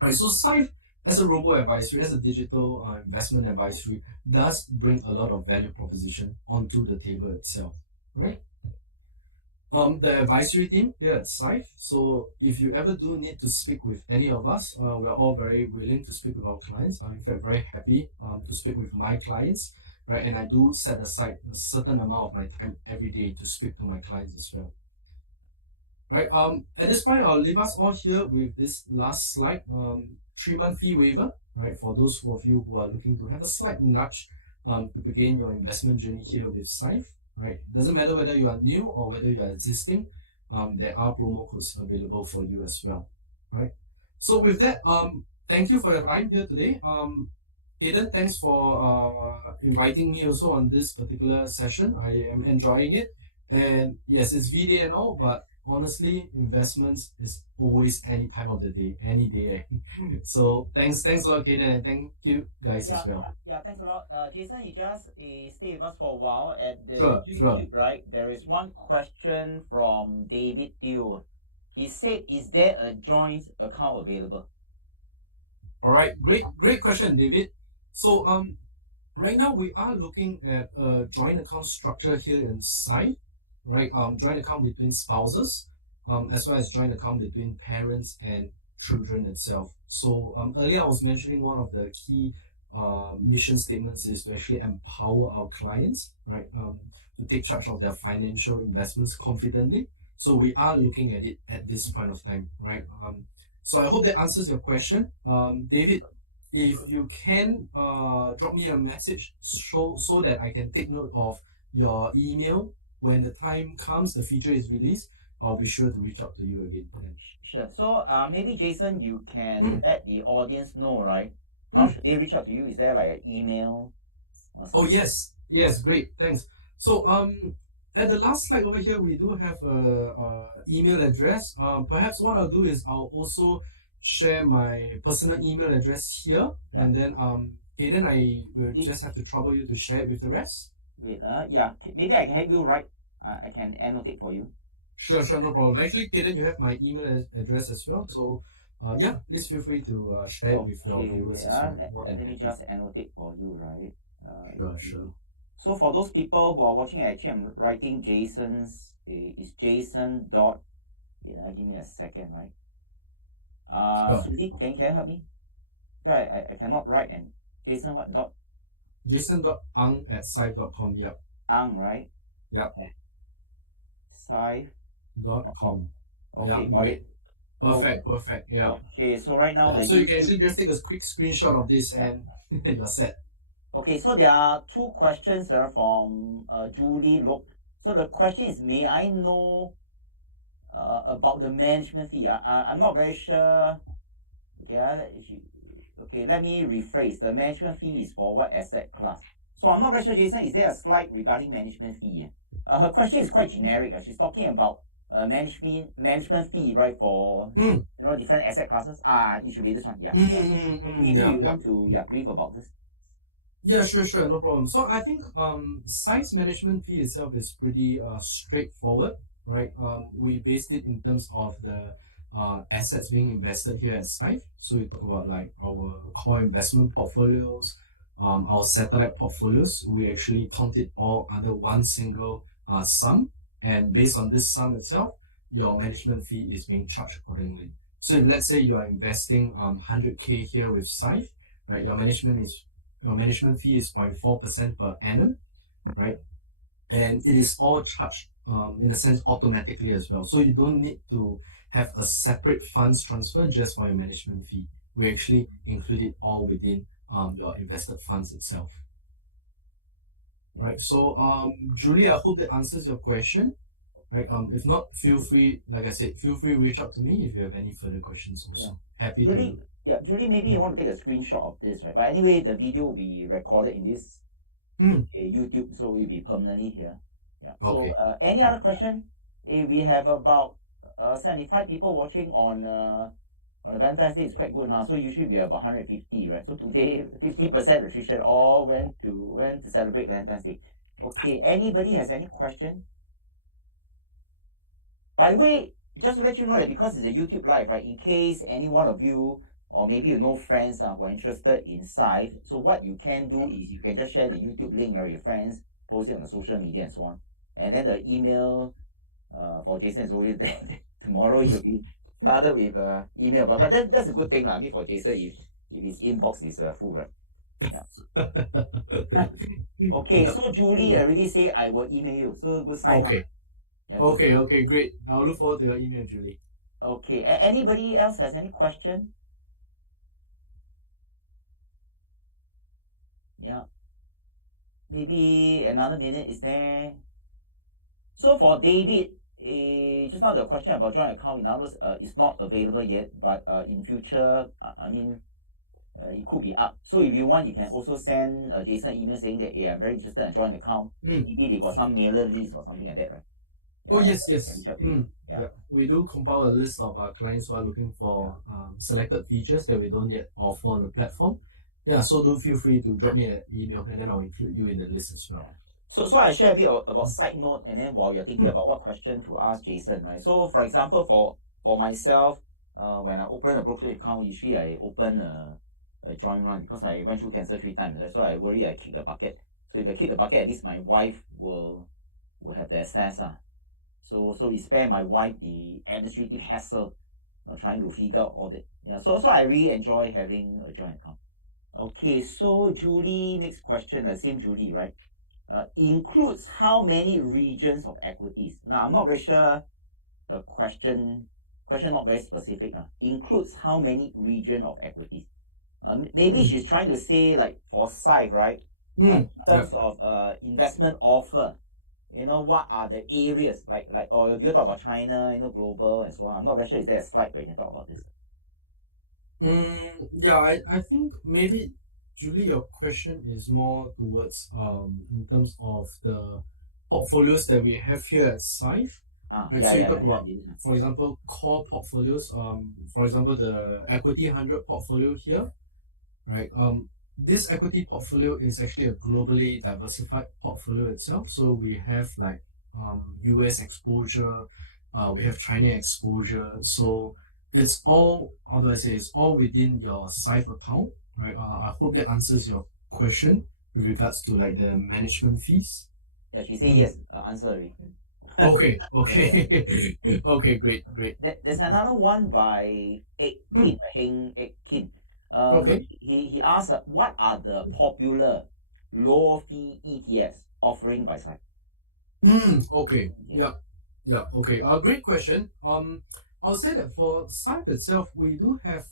Right, so Syfe as a robo-advisory, as a digital investment advisory, does bring a lot of value proposition onto the table itself, right? The advisory team here at Syfe. So if you ever do need to speak with any of us, we're all very willing to speak with our clients. I'm in fact very happy to speak with my clients, right? And I do set aside a certain amount of my time every day to speak to my clients as well. Right. At this point, I'll leave us all here with this last slide. 3-month fee waiver, right? For those of you who are looking to have a slight nudge to begin your investment journey here with Syfe, right? Doesn't matter whether you are new or whether you are existing, there are promo codes available for you as well, right? So with that, thank you for your time here today. Hayden, thanks for inviting me also on this particular session. I am enjoying it. And yes, it's V-Day and all, but honestly, investments is always any time of the day, any day. So thanks a lot, Hayden, and thank you guys as well. Yeah, thanks a lot. Jason, you just stay with us for a while at the Sure, YouTube, right? There is one question from David Teo. He said, is there a joint account available? All right, great question, David. So right now we are looking at a joint account structure here in Syfe, right? Joint account between spouses, as well as joint account between parents and children itself. So earlier I was mentioning one of the key mission statements is to actually empower our clients, right, to take charge of their financial investments confidently. So we are looking at it at this point of time, right? So I hope that answers your question. David, if you can drop me a message so that I can take note of your email when the time comes, the feature is released, I'll be sure to reach out to you again. Sure. So maybe Jason, you can let the audience know, right? How should they reach out to you? Is there like an email or something? Oh yes, great, thanks. So at the last slide over here, we do have a email address. Perhaps what I'll do is I'll also share my personal email address here, and then Aiden, I will just have to trouble you to share it with the rest. Wait, yeah, maybe I can help you write. I can annotate for you. Sure, no problem. Actually, Aiden, you have my email address as well, so yeah, please feel free to share it with your viewers as well. Let me just annotate for you, right? Sure. So for those people who are watching, actually I'm writing Jason's, it's Jason dot, give me a second, right? Suzy, can you help me? I cannot write, and Jason what dot? Jason.ang@syfe.com, yep. Ang, right? Yep. Syfe.com. Okay, yep. got it. Perfect, yeah. Okay, so right now... so you can actually just take a quick screenshot of this and you're set. Okay, so there are two questions from Julie Look. So the question is, may I know about the management fee? I'm not very sure. Okay, let me rephrase. The management fee is for what asset class? So I'm not very sure, Jason, is there a slide regarding management fee? Her question is quite generic. She's talking about management fee, right, for different asset classes. It should be this one. Yeah. Maybe you want to brief about this. Yeah, sure, no problem. So I think size management fee itself is pretty straightforward, right? We based it in terms of the assets being invested here at Syfe. So we talk about like our core investment portfolios, our satellite portfolios. We actually count it all under one single sum, and based on this sum itself, your management fee is being charged accordingly. So if let's say you are investing 100K here with Syfe, right? Your management fee is 0.4% per annum, right? And it is all charged in a sense automatically as well. So you don't need to have a separate funds transfer just for your management fee. We actually include it all within your invested funds itself. Right. So Julie, I hope that answers your question. Right. If not, feel free, like I said, feel free to reach out to me if you have any further questions also. Happy to. Yeah, Julie, maybe you want to take a screenshot of this, right? But anyway, the video will be recorded in this YouTube, so it will be permanently here. Yeah. Okay. So, any other question? We have about 75 people watching on a Valentine's Day. It's quite good, huh? So usually we have about 150, right? So today, 50% attrition all went to celebrate Valentine's Day. Okay. Anybody has any question? By the way, just to let you know that because it's a YouTube live, right? In case any one of you or maybe you know friends who are interested in Syfe, so what you can do is you can just share the YouTube link with your friends, post it on the social media and so on. And then the email for Jason is always there. Tomorrow you'll be flooded with email. But that's a good thing, I mean, for Jason if his inbox is full, right? Yeah. Okay, so Julie already say I will email you. So good sign. Okay. Yeah, okay, great. I'll look forward to your email, Julie. Okay. Anybody else has any question? Yeah. Maybe another minute is there. So for David, just now the question about joint account, in other words, it's not available yet, but in future, it could be up. So if you want, you can also send Jason an email saying that, hey, I'm very interested in joint account. Maybe they got some mailer list or something like that, right? Oh, yes. Yeah. We do compile a list of our clients who are looking for selected features that we don't yet offer on the platform. Yeah, so do feel free to drop me an email and then I'll include you in the list as well. So I share a bit about side note, and then while you're thinking about what question to ask Jason, right? So for example, for myself, when I open a brokerage account, usually I open a joint run because I went through cancer 3 times, right? So I worry I kick the bucket. So if I kick the bucket, at least my wife will have the access. So it spare my wife the administrative hassle of trying to figure out all that. Yeah. So I really enjoy having a joint account. Okay, so Julie, next question, the same Julie, right? Includes how many regions of equities? Now, I'm not very sure the question not very specific. Includes how many region of equities? Maybe Mm. she's trying to say like for Syfe, right? In Yeah. terms of investment offer, what are the areas or do you talk about China, global and so on? I'm not very sure is there a slide where you can talk about this. Yeah, I think maybe Julie, your question is more towards in terms of the portfolios that we have here at Syfe. Right, Yeah, so you yeah, talk yeah, about, for example, core portfolios. For example, the equity 100 portfolio here, right? This equity portfolio is actually a globally diversified portfolio itself. So we have like US exposure, we have China exposure. So it's all, how do I say, it's all within your Syfe account, right? I hope that answers your question with regards to like the management fees. Yeah, she say Mm. yes. Answer already. Okay, Yeah, yeah. okay. Okay, great, great. There's another one by Ek Mm. Kin, Heng Ek Kin. Okay. He asked, what are the popular low fee ETFs offering by Syfe? Okay. Yeah. Yeah. Yeah. Okay. Great question. I would say that for Syfe itself, we do have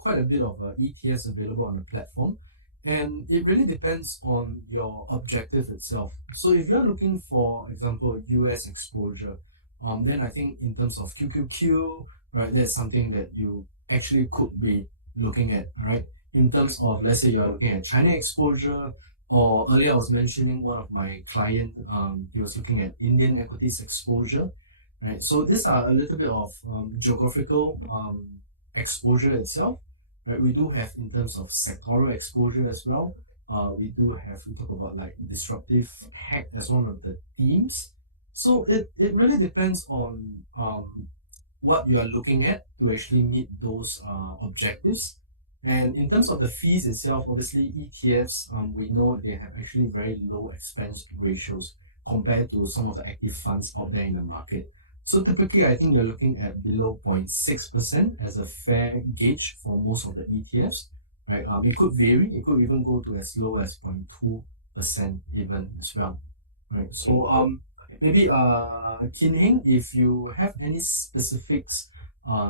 quite a bit of ETS available on the platform, and it really depends on your objective itself. So if you're looking for example US exposure, then I think in terms of QQQ, right, that's something that you actually could be looking at, right? In terms of, let's say you're looking at China exposure, or earlier I was mentioning one of my client, he was looking at Indian equities exposure, right? So these are a little bit of geographical exposure itself, right? We do have in terms of sectoral exposure as well. We talk about like disruptive tech as one of the themes. So it really depends on what you are looking at to actually meet those objectives. And in terms of the fees itself, obviously ETFs, we know they have actually very low expense ratios compared to some of the active funds out there in the market. So typically, I think you're looking at below 0.6% as a fair gauge for most of the ETFs, right? It could vary. It could even go to as low as 0.2% even as well, right? So maybe Kin Heng, if you have any specifics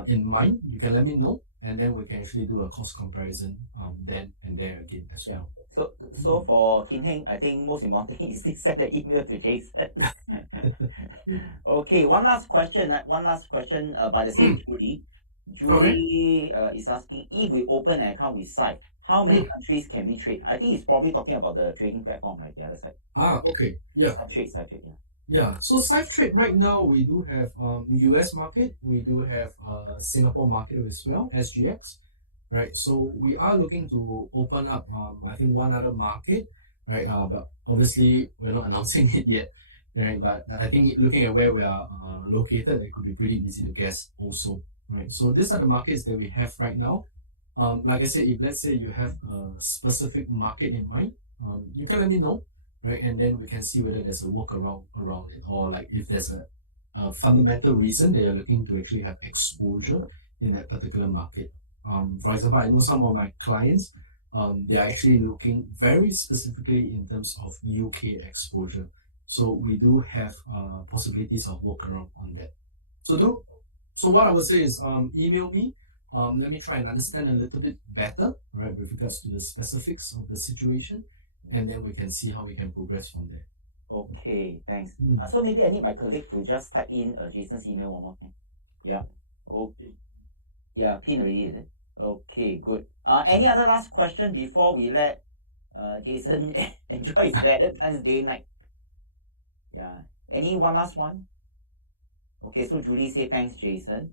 in mind, you can let me know, and then we can actually do a cost comparison then and there again as well. So for Kin Heng, I think most important thing is to send an email to Jason. Okay, one last question. One last question by the same Julie. Okay. Julie is asking, if we open an account with Syfe, how many Mm. countries can we trade? I think he's probably talking about the trading platform, right? The other side. Okay. Yeah. Syfe trade, yeah. Yeah. So Syfe Trade right now we do have US market, we do have Singapore market as well, SGX, right? So we are looking to open up I think one other market, right? But obviously we're not announcing it yet, right? But I think looking at where we are located, it could be pretty easy to guess also, right? So these are the markets that we have right now. Like I said, if let's say you have a specific market in mind, you can let me know, right? And then we can see whether there's a workaround around it, or like if there's a fundamental reason they are looking to actually have exposure in that particular market. For example, I know some of my clients, they are actually looking very specifically in terms of UK exposure. So we do have possibilities of workaround on that. So what I would say is email me. Let me try and understand a little bit better, right, with regards to the specifics of the situation, and then we can see how we can progress from there. Okay, thanks. Mm. So maybe I need my colleague to just type in Jason's email one more time. Yeah. Okay. Yeah, pin already, is it? Okay, good. Any other last question before we let Jason enjoy his Valentine's Day night? Yeah. Any one last one? Okay, so Julie say thanks, Jason.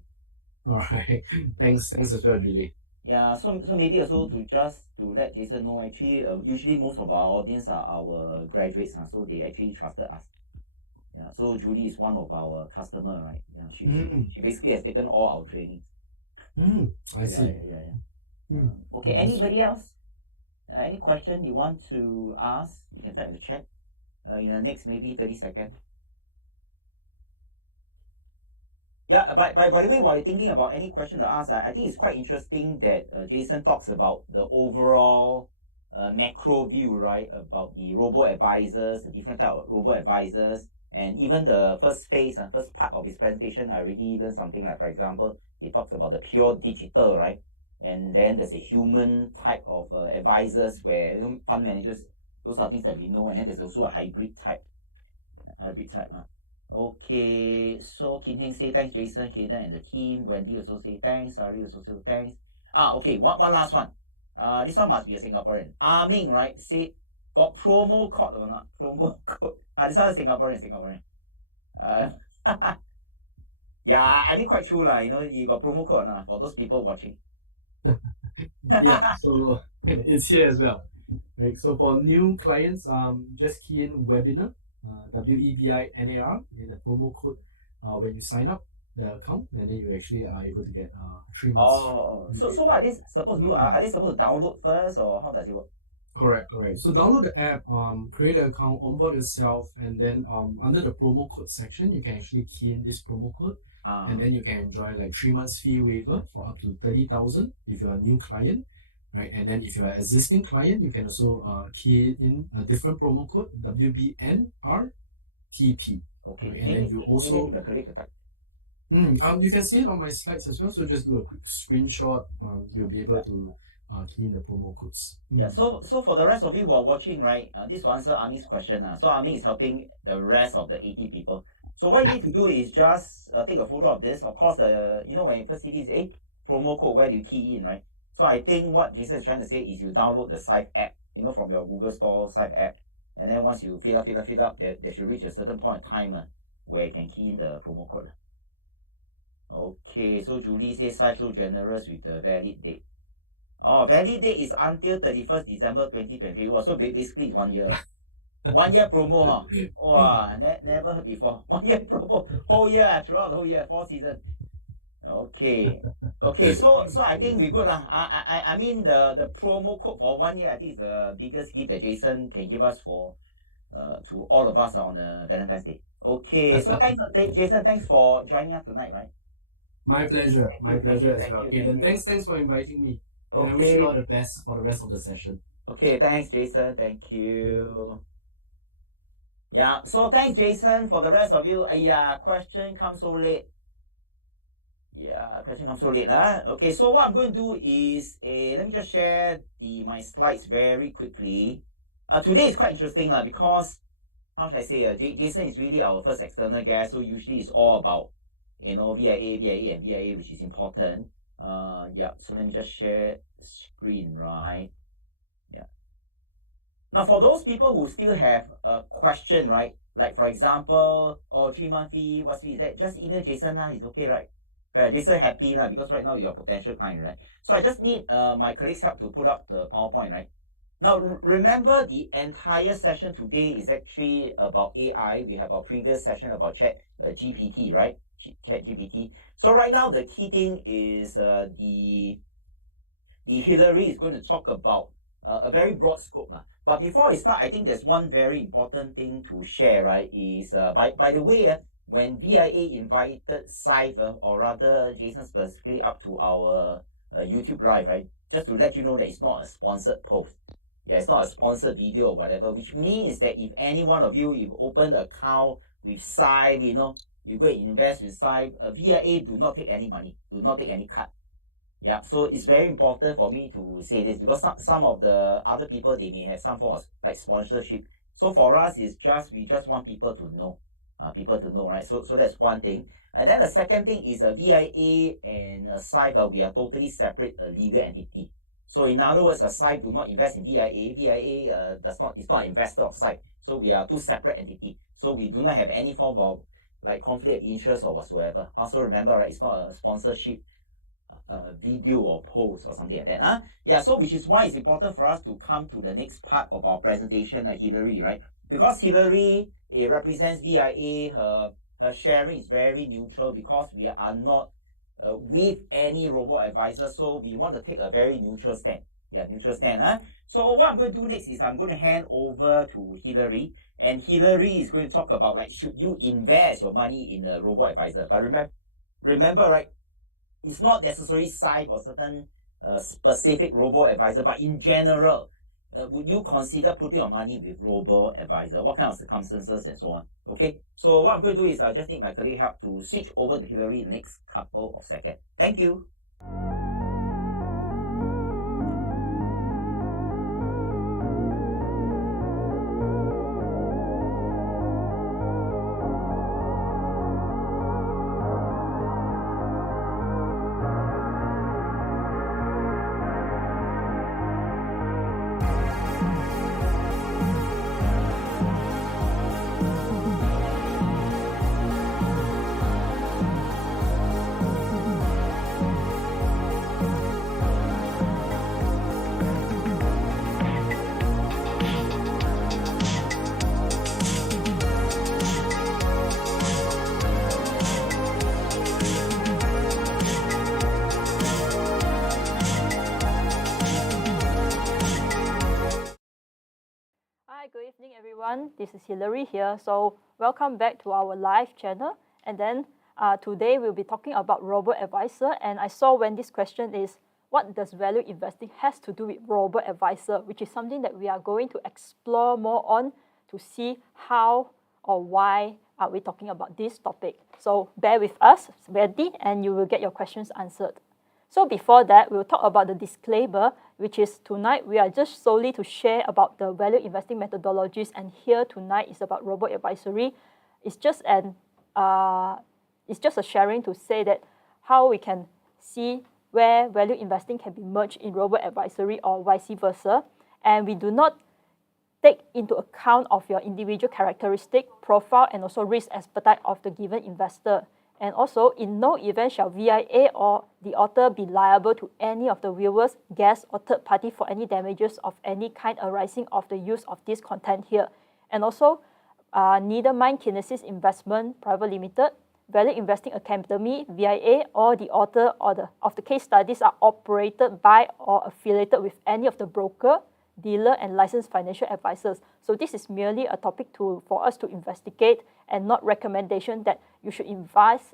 All right. Thanks as well, Julie. Yeah, so maybe also to let Jason know, actually, usually most of our audience are our graduates, so they actually trusted us. Yeah, so Julie is one of our customer, right? Yeah, she basically has taken all our training. I see. Yeah. Okay, anybody else? Any question you want to ask? You can type in the chat. In the next maybe 30 seconds. Yeah, by the way, while you're thinking about any question to ask, I think it's quite interesting that Jason talks about the overall a macro view, right, about the robo-advisors, the different type of robo-advisors, and even the first phase, first part of his presentation, I really learned something. Like, for example, he talks about the pure digital, right, and then there's a human type of advisors where fund managers, those are things that we know, and then there's also a hybrid type. Okay, so Kim Heng say thanks, Jason, Kaden, and the team. Wendy also say thanks. Sari also say thanks. Okay, one last one. This one must be a Singaporean. Ming, right? Say got promo code or not? Promo code. This one is Singaporean. Yeah, I mean quite true lah. You know, you got promo code for those people watching. Yeah, so it's here as well. Right. So for new clients, just key in webinar, WEBINAR in the promo code when you sign up the account, and then you actually are able to get 3 months. Oh, so what are they supposed to do? Are they supposed to download first, or how does it work? Correct. So download the app, create an account, onboard yourself, and then under the promo code section, you can actually key in this promo code, and then you can enjoy like 3 months fee waiver for up to 30,000 if you're a new client, right? And then if you're an existing client, you can also key in a different promo code, WBNRTP. Okay. Right? And then you also you can see it on my slides as well. So just do a quick screenshot. You'll be able to key in the promo codes. Yeah. So for the rest of you who are watching, right? This will answer Amin's question. So Amin is helping the rest of the 80 people. So what you need to do is just take a photo of this. Of course, you know, when you first see this, promo code, where do you key in, right? So I think what Jason is trying to say is you download the Syfe app, you know, from your Google Store Syfe app, and then once you fill up, they should reach a certain point of time where you can key in the promo code. Okay, so Julie says Syfe so generous with the valid date. Oh, valid date is until 31st December 2020. So basically it's 1 year. 1 year promo, huh? Wow, never heard before. 1 year promo, whole year, throughout the whole year, 4 seasons. Okay, so I think we're good lah. I mean the promo code for 1 year, I think is the biggest gift that Jason can give us for to all of us on Valentine's Day. Okay, so thanks, Jason. Thanks for joining us tonight, right? My pleasure as well. Okay, then thanks for inviting me. And I wish you all the best for the rest of the session. Okay, thanks, Jason. Thank you. Yeah, so thanks, Jason. For the rest of you, question comes so late. Okay, so what I'm going to do is, let me just share my slides very quickly. Today is quite interesting because, how should I say, Jason is really our first external guest, so usually it's all about, you know, VIA, which is important. So let me just share screen, right? Yeah. Now, for those people who still have a question, right? Like, for example, 3-month fee, what's fee is that? Just email Jason lah, it's okay, right? Jason happy lah, because right now you're a potential client, right? So I just need my colleagues' help to put up the PowerPoint, right? Now, remember the entire session today is actually about AI. We have our previous session about GPT, right? ChatGPT. So right now, the key thing is the Hillary is going to talk about a very broad scope. But before I start, I think there's one very important thing to share, right? Is by the way, when VIA invited Syfe, or rather Jason specifically, up to our YouTube live, right? Just to let you know that it's not a sponsored post. Yeah, it's not a sponsored video or whatever, which means that if any one of you, you've opened an account with Syfe, you know, you go and invest with Syfe, VIA do not take any money, do not take any cut. Yeah, so it's very important for me to say this, because some of the other people, they may have some form of like sponsorship. So for us, we just want people to know, right? So that's one thing. And then the second thing is VIA and Syfe, we are totally separate legal entity. So in other words, Syfe do not invest in VIA. VIA is not an investor of Syfe. So we are two separate entities. So we do not have any form of like conflict of interest or whatsoever. Also remember, right, it's not a sponsorship video or post or something like that. Yeah, so which is why it's important for us to come to the next part of our presentation, Hillary, right? Because Hillary represents VIA, her sharing is very neutral because we are not with any robo-advisor, so we want to take a very neutral stand. Yeah, neutral stand. So what I'm going to do next is I'm going to hand over to Hillary, and Hillary is going to talk about like, should you invest your money in a robo-advisor? But remember, right, it's not necessarily Syfe or certain specific robo-advisor, but in general, would you consider putting your money with Robo-Advisor? What kind of circumstances and so on? Okay, so what I'm going to do is I just need my colleague help to switch over to Hillary in the next couple of seconds. Thank you. Hi, good evening everyone. This is Hillary here. So welcome back to our live channel. And then today we'll be talking about Robo-Advisor. And I saw when this question is, what does value investing has to do with Robo-Advisor, which is something that we are going to explore more on to see how or why are we talking about this topic. So bear with us, ready, and you will get your questions answered. So before that, we'll talk about the disclaimer, which is tonight we are just solely to share about the value investing methodologies, and here tonight is about robo-advisory. It's just a sharing to say that how we can see where value investing can be merged in robo-advisory or vice versa, and we do not take into account of your individual characteristic, profile, and also risk appetite of the given investor. And also, in no event shall VIA or the author be liable to any of the viewers, guests, or third party for any damages of any kind arising of the use of this content here. And also, neither Mind Kinesis Investment Private Limited, Value Investing Academy, VIA, or the author of the case studies are operated by or affiliated with any of the broker, dealer, and licensed financial advisors. So this is merely a topic for us to investigate and not recommendation that you should invest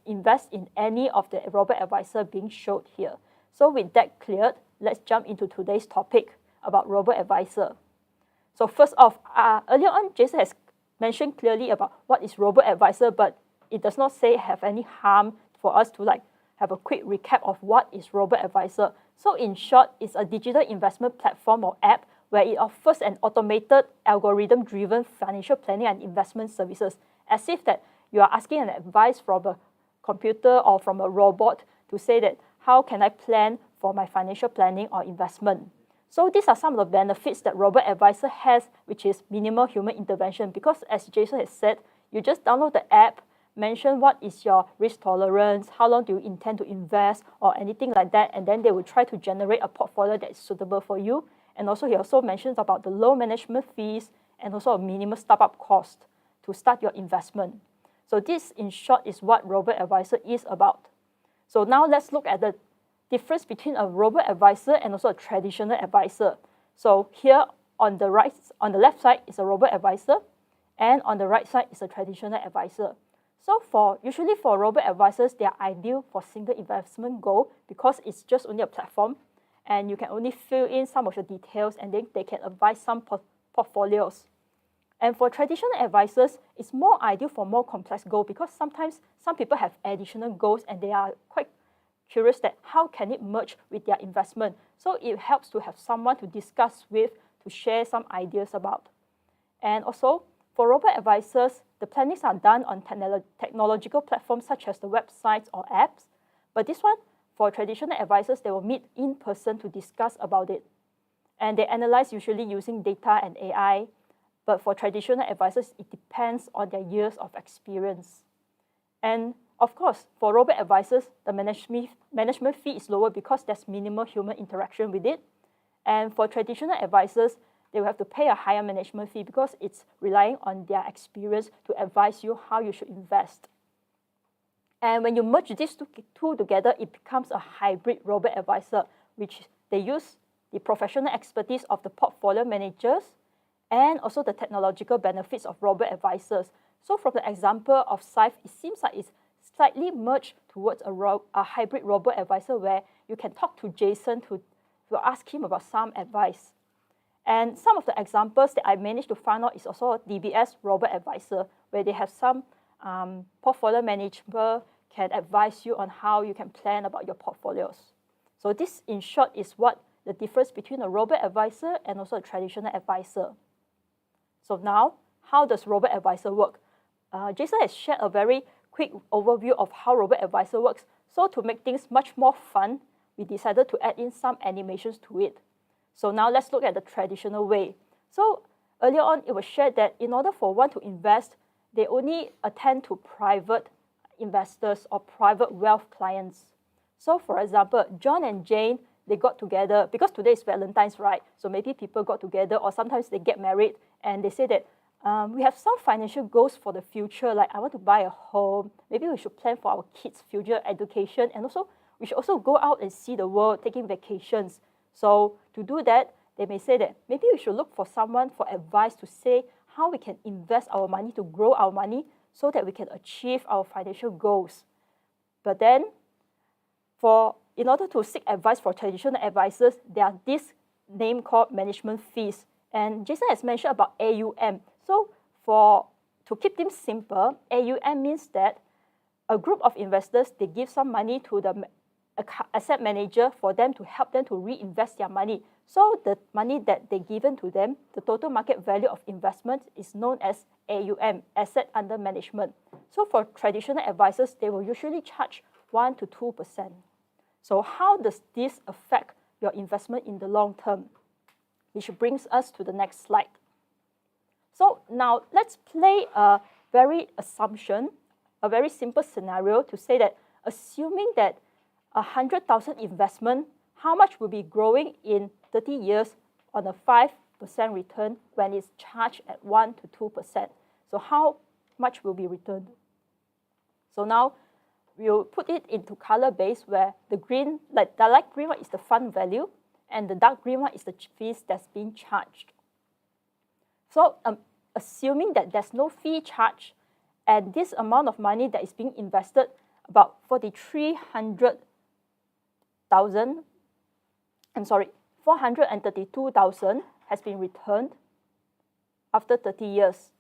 in any of the robo-advisor being showed here. So with that cleared, let's jump into today's topic about robo-advisor. So first off, earlier on, Jason has mentioned clearly about what is robo-advisor, but it does not say have any harm for us to have a quick recap of what is robo-advisor. So in short, it's a digital investment platform or app where it offers an automated, algorithm-driven financial planning and investment services, as if that you are asking an advice from a computer or from a robot to say that, how can I plan for my financial planning or investment? So these are some of the benefits that Robo-Advisor has, which is minimal human intervention, because as Jason has said, you just download the app, mention what is your risk tolerance, how long do you intend to invest, or anything like that, and then they will try to generate a portfolio that is suitable for you. And also, he also mentions about the low management fees and also a minimum startup cost to start your investment. So this, in short, is what Robo-Advisor is about. So now let's look at the difference between a Robo-Advisor and also a traditional advisor. So here on the left side is a Robo-Advisor, and on the right side is a traditional advisor. So usually for Robo-Advisors, they are ideal for single investment goal because it's just only a platform, and you can only fill in some of your details, and then they can advise some portfolios. And for traditional advisors, it's more ideal for more complex goals because sometimes some people have additional goals and they are quite curious that how can it merge with their investment. So it helps to have someone to discuss with, to share some ideas about. And also, for robo-advisors, the plannings are done on technological platforms such as the websites or apps. But this one, for traditional advisors, they will meet in person to discuss about it. And they analyze usually using data and AI. But for traditional advisors, it depends on their years of experience. And of course, for robo-advisors, the management fee is lower because there's minimal human interaction with it. And for traditional advisors, they will have to pay a higher management fee because it's relying on their experience to advise you how you should invest. And when you merge these two together, it becomes a hybrid robo-advisor, which they use the professional expertise of the portfolio managers and also the technological benefits of robo-advisors. So from the example of Syfe, it seems like it's slightly merged towards a hybrid robo-advisor where you can talk to Jason to ask him about some advice. And some of the examples that I managed to find out is also DBS Robo-Advisor, where they have some portfolio manager can advise you on how you can plan about your portfolios. So this, in short, is what the difference between a Robo-Advisor and also a traditional advisor. So now, how does Robo-Advisor work? Jason has shared a very quick overview of how Robo-Advisor works. So to make things much more fun, we decided to add in some animations to it. So now let's look at the traditional way. So earlier on, it was shared that in order for one to invest, they only attend to private investors or private wealth clients. So for example, John and Jane, they got together because today is Valentine's, right? So maybe people got together, or sometimes they get married and they say that we have some financial goals for the future, like I want to buy a home. Maybe we should plan for our kids' future education, and also we should also go out and see the world, taking vacations. So to do that, they may say that maybe we should look for someone for advice to say how we can invest our money to grow our money so that we can achieve our financial goals. But then, in order to seek advice for traditional advisors, there are this name called management fees. And Jason has mentioned about AUM. So to keep things simple, AUM means that a group of investors, they give some money to the asset manager for them to help them to reinvest their money. So the money that they given to them, the total market value of investment is known as AUM, asset under management. So for traditional advisors, they will usually charge 1 to 2%. So how does this affect your investment in the long term? Which brings us to the next slide. So now let's play a very simple scenario to say that assuming that 100,000 investment, how much will be growing in 30 years on a 5% return when it's charged at 1 to 2%. So how much will be returned? So now we'll put it into color base where the light green one is the fund value and the dark green one is the fees that's being charged. So assuming that there's no fee charge and this amount of money that is being invested, about 432,000 has been returned after 30 years.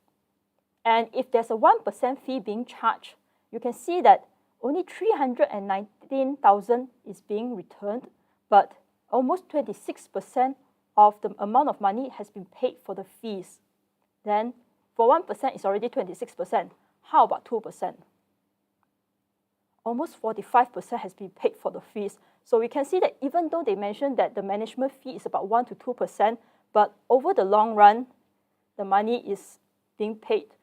And if there's a 1% fee being charged, you can see that only 319,000 is being returned, but almost 26% of the amount of money has been paid for the fees. Then for 1%, it's already 26%. How about 2%? Almost 45% has been paid for the fees. So we can see that even though they mentioned that the management fee is about 1 to 2%, but over the long run, the money is being paid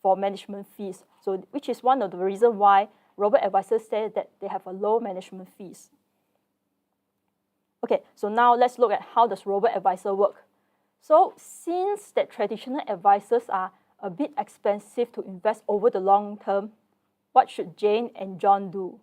for management fees. So which is one of the reasons why Robo-Advisors say that they have a low management fees. Okay, so now let's look at how does Robo-Advisor work. So since that traditional advisors are a bit expensive to invest over the long term, what should Jane and John do?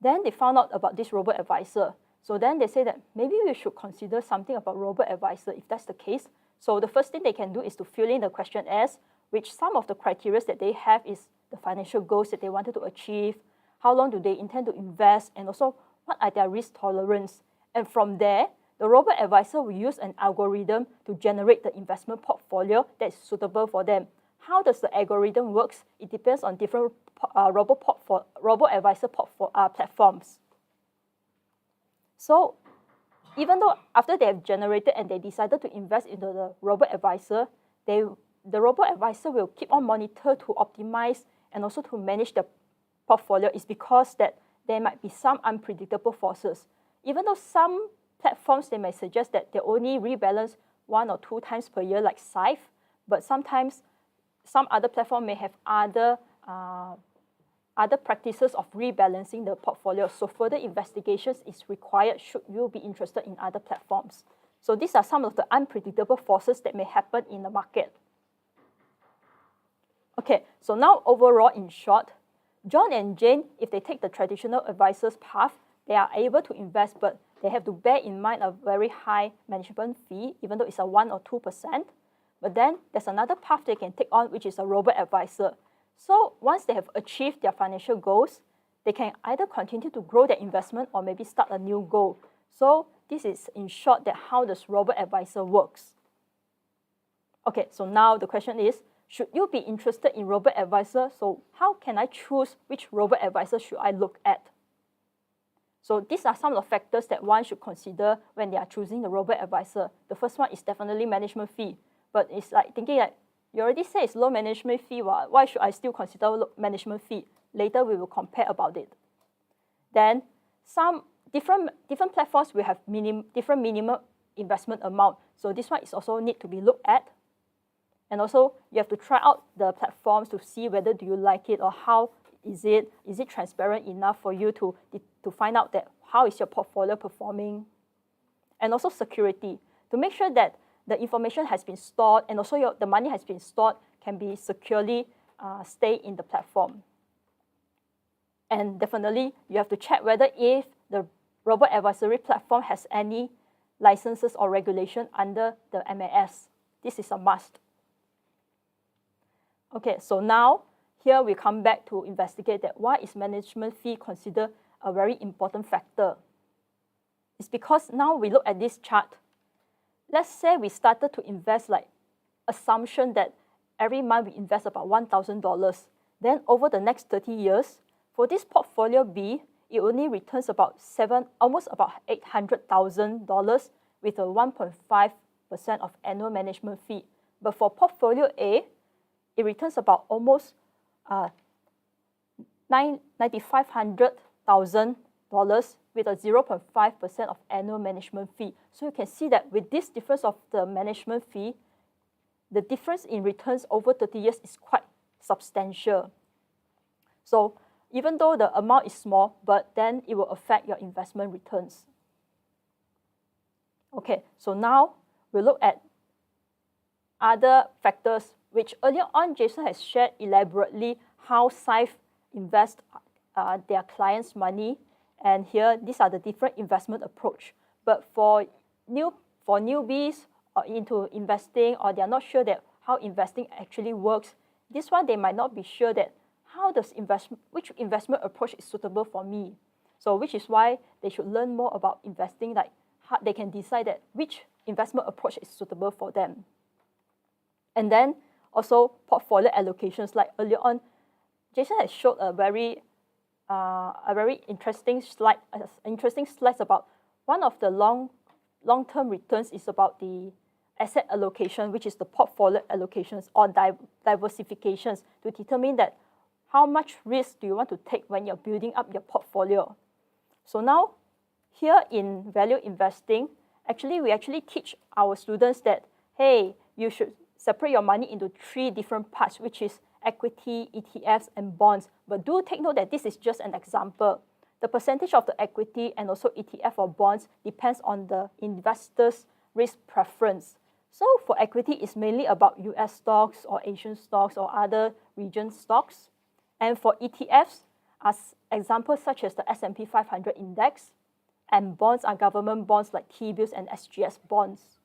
Then they found out about this Robo-Advisor. So then they say that maybe we should consider something about Robo-Advisor if that's the case. So the first thing they can do is to fill in the questionnaires, which some of the criteria that they have is the financial goals that they wanted to achieve, how long do they intend to invest, and also what are their risk tolerance. And from there, the Robo-Advisor will use an algorithm to generate the investment portfolio that is suitable for them. How does the algorithm works? It depends on different Robo-Advisor platforms. So even though after they have generated and they decided to invest into the Robo-Advisor, the Robo-Advisor will keep on monitor to optimize and also to manage the portfolio is because that there might be some unpredictable forces. Even though some platforms, they may suggest that they only rebalance 1 or 2 times per year like Syfe, but sometimes some other platform may have other practices of rebalancing the portfolio. So further investigations is required should you be interested in other platforms. So these are some of the unpredictable forces that may happen in the market. Okay, so now overall, in short, John and Jane, if they take the traditional advisor's path, they are able to invest, but they have to bear in mind a very high management fee, even though it's a 1 or 2%. But then there's another path they can take on, which is a Robo-Advisor. So once they have achieved their financial goals, they can either continue to grow their investment or maybe start a new goal. So this is in short that how does Robo-Advisor works. Okay, so now the question is, should you be interested in Robo-Advisor? So how can I choose which Robo-Advisor should I look at? So these are some of the factors that one should consider when they are choosing the Robo-Advisor. The first one is definitely management fee. But it's like thinking that you already say it's low management fee, why should I still consider low management fee? Later we will compare about it. Then some different platforms will have different minimum investment amount. So this one is also need to be looked at. And also you have to try out the platforms to see whether do you like it or how is it transparent enough for you to find out that how is your portfolio performing. And also security, to make sure that the information has been stored and also the money has been stored can be securely stay in the platform. And definitely you have to check whether if the robo-advisory platform has any licenses or regulation under the MAS. This is a must. Okay, so now here we come back to investigate that why is management fee considered a very important factor. It's because now we look at this chart. Let's say we started to invest like assumption that every month we invest about $1,000. Then over the next 30 years, for this portfolio B, it only returns about almost about $800,000 with a 1.5% of annual management fee. But for portfolio A, it returns about almost $9,500,000 with a 0.5% of annual management fee. So you can see that with this difference of the management fee, the difference in returns over 30 years is quite substantial. So even though the amount is small, but then it will affect your investment returns. Okay, so now we'll look at other factors which earlier on Jason has shared elaborately how Syfe invest their clients' money. And here, these are the different investment approach. But for newbies or into investing, or they are not sure that how investing actually works, this one they might not be sure that which investment approach is suitable for me. So which is why they should learn more about investing, like how they can decide that which investment approach is suitable for them. And then also portfolio allocations, like earlier on, Jason has showed a very interesting slide about one of the long-term returns is about the asset allocation, which is the portfolio allocations or diversifications to determine that how much risk do you want to take when you're building up your portfolio. So now here in value investing, we actually teach our students that, hey, you should separate your money into 3 different parts, which is equity, ETFs, and bonds. But do take note that this is just an example. The percentage of the equity and also ETF or bonds depends on the investor's risk preference. So for equity, it's mainly about US stocks or Asian stocks or other region stocks. And for ETFs, as examples such as the S&P 500 index, and bonds are government bonds like T-bills and SGS bonds.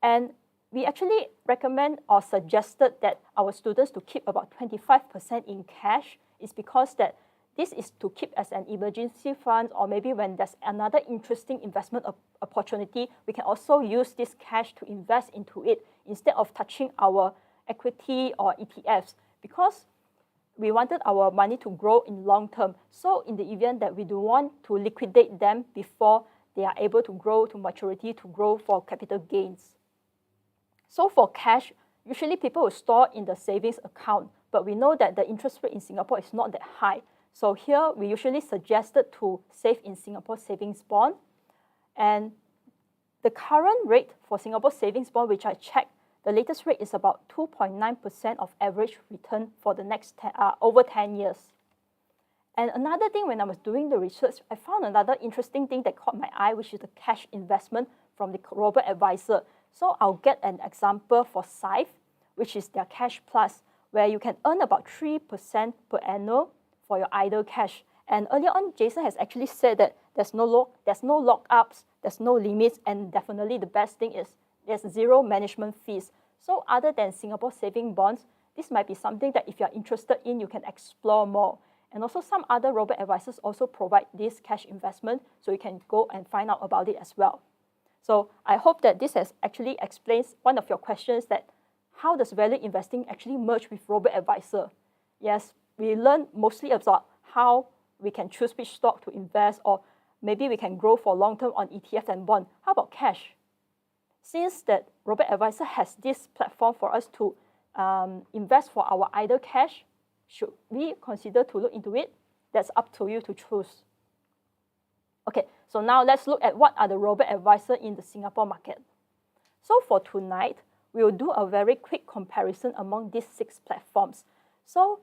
And we actually recommend or suggested that our students to keep about 25% in cash is because that this is to keep as an emergency fund, or maybe when there's another interesting investment opportunity, we can also use this cash to invest into it instead of touching our equity or ETFs, because we wanted our money to grow in long term. So in the event that we do want to liquidate them before they are able to grow to maturity, to grow for capital gains. So for cash, usually people will store in the savings account, but we know that the interest rate in Singapore is not that high. So here we usually suggested to save in Singapore savings bond. And the current rate for Singapore savings bond, which I checked, the latest rate is about 2.9% of average return for the next over 10 years. And another thing, when I was doing the research, I found another interesting thing that caught my eye, which is the cash investment from the Robo-Advisor. So I'll get an example for Syfe, which is their Cash Plus, where you can earn about 3% per annum for your idle cash. And earlier on, Jason has actually said that there's no lockups, there's no limits, and definitely the best thing is there's 0 management fees. So other than Singapore saving bonds, this might be something that if you're interested in, you can explore more. And also some other robo-advisors also provide this cash investment, so you can go and find out about it as well. So I hope that this has actually explains one of your questions, that how does value investing actually merge with robo-advisor? Yes, we learned mostly about how we can choose which stock to invest, or maybe we can grow for long term on ETF and bond. How about cash? Since that Robo-Advisor has this platform for us to invest for our idle cash, should we consider to look into it? That's up to you to choose. Okay, so now let's look at what are the Robo-Advisor in the Singapore market. So for tonight, we will do a very quick comparison among these 6 platforms. So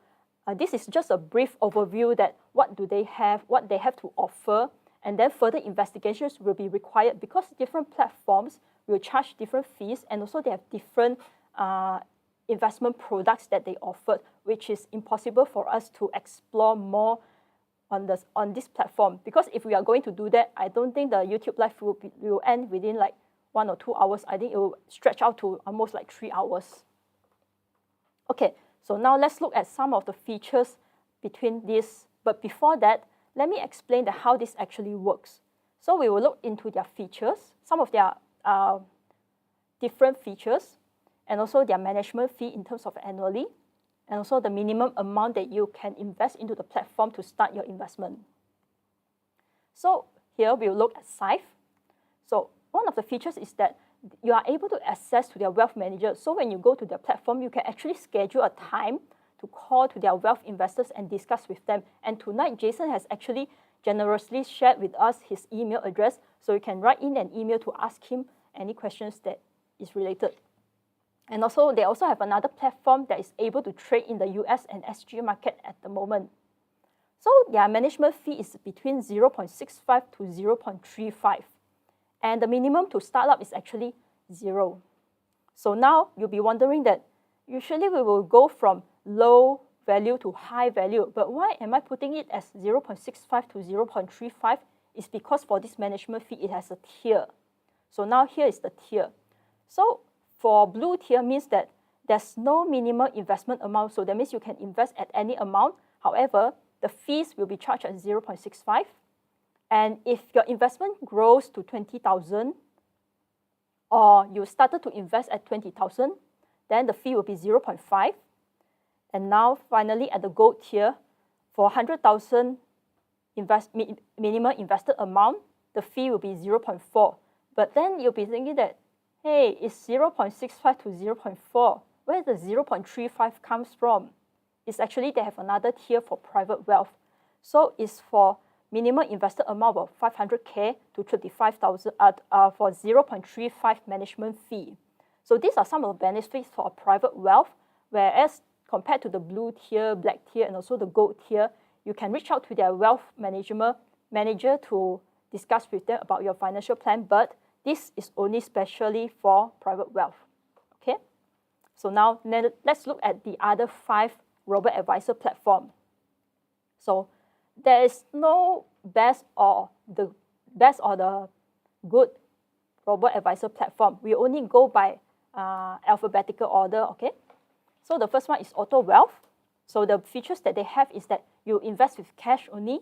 this is just a brief overview that what do they have, what they have to offer, and then further investigations will be required because different platforms will charge different fees, and also they have different investment products that they offer, which is impossible for us to explore more on this platform. Because if we are going to do that, I don't think the YouTube live will end within like 1 or 2 hours. I think it will stretch out to almost like 3 hours. Okay, so now let's look at some of the features between these. But before that, let me explain how this actually works. So we will look into their features, some of their different features, and also their management fee in terms of annually, and also the minimum amount that you can invest into the platform to start your investment. So here we'll look at Syfe. So one of the features is that you are able to access to their wealth manager. So when you go to their platform, you can actually schedule a time to call to their wealth investors and discuss with them. And tonight, Jason has actually generously shared with us his email address, so you can write in an email to ask him any questions that is related. And also, they also have another platform that is able to trade in the US and SG market at the moment. So their management fee is between 0.65 to 0.35. And the minimum to start up is actually 0. So now you'll be wondering that usually we will go from low value to high value, but why am I putting it as 0.65 to 0.35? It's because for this management fee, it has a tier. So now here is the tier. So for blue tier means that there's no minimum investment amount, so that means you can invest at any amount. However, the fees will be charged at 0.65. And if your investment grows to 20,000, or you started to invest at 20,000, then the fee will be 0.5. And now finally at the gold tier, for 100,000 minimum invested amount, the fee will be 0.4. But then you'll be thinking that, hey, it's 0.65 to 0.4. Where does 0.35 comes from? It's actually they have another tier for private wealth. So it's for minimum invested amount of 500K to 35,000 for 0.35 management fee. So these are some of the benefits for a private wealth, whereas compared to the blue tier, black tier, and also the gold tier, you can reach out to their wealth manager to discuss with them about your financial plan, but this is only specially for private wealth. Okay? So now let's look at the other 5 Robo-Advisor platform. So there is no best or the good Robo-Advisor platform. We only go by alphabetical order, okay? So the first one is Auto Wealth. So the features that they have is that you invest with cash only,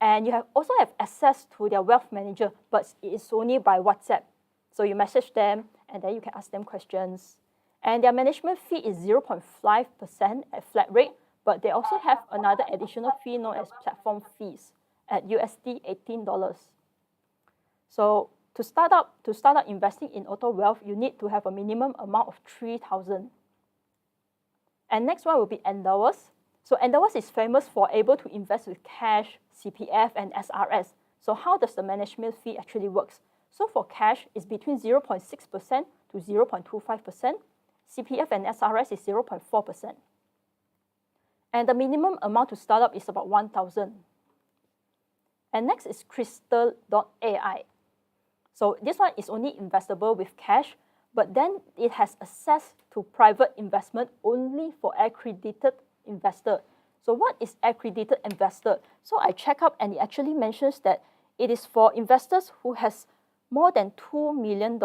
and you also have access to their wealth manager, but it is only by WhatsApp. So you message them, and then you can ask them questions. And their management fee is 0.5% at flat rate, but they also have another additional fee known as platform fees at USD $18. So to start up investing in Auto Wealth, you need to have a minimum amount of 3,000. And next one will be Endowus. So Endowus is famous for able to invest with cash, CPF, and SRS. So how does the management fee actually works? So for cash, it's between 0.6% to 0.25%. CPF and SRS is 0.4%. And the minimum amount to start up is about 1,000. And next is Crystal.ai. So this one is only investable with cash, but then it has access to private investment only for accredited investor. So what is accredited investor? So I check up, and it actually mentions that it is for investors who has more than $2 million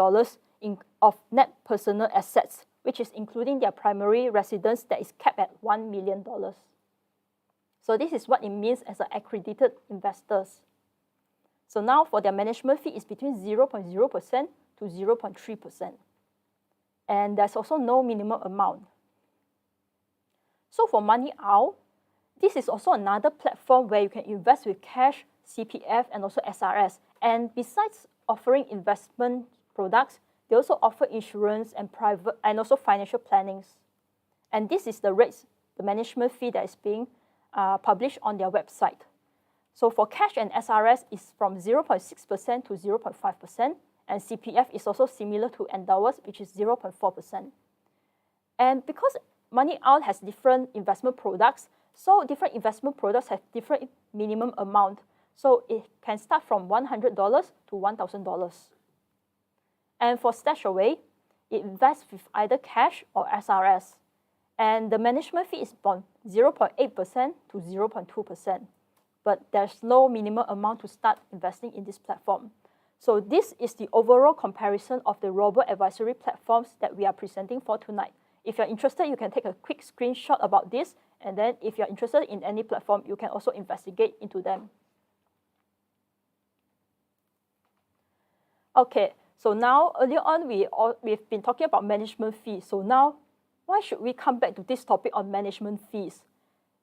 of net personal assets, which is including their primary residence that is capped at $1 million. So this is what it means as an accredited investors. So now for their management fee is between 0.0% to 0.3%. And there's also no minimum amount. So for Money Owl, this is also another platform where you can invest with cash, CPF, and also SRS. And besides offering investment products, they also offer insurance and private and also financial plannings. And this is the rates, the management fee that is being published on their website. So for cash and SRS is from 0.6% to 0.5%, and CPF is also similar to Endowers, which is 0.4%. And because Money Owl has different investment products, so different investment products have different minimum amount. So it can start from $100 to $1,000. And for StashAway, it invests with either cash or SRS. And the management fee is from 0.8% to 0.2%. But there's no minimum amount to start investing in this platform. So this is the overall comparison of the robo-advisory platforms that we are presenting for tonight. If you're interested, you can take a quick screenshot about this. And then if you're interested in any platform, you can also investigate into them. Okay, so now earlier on, we've been talking about management fees. So now, why should we come back to this topic on management fees?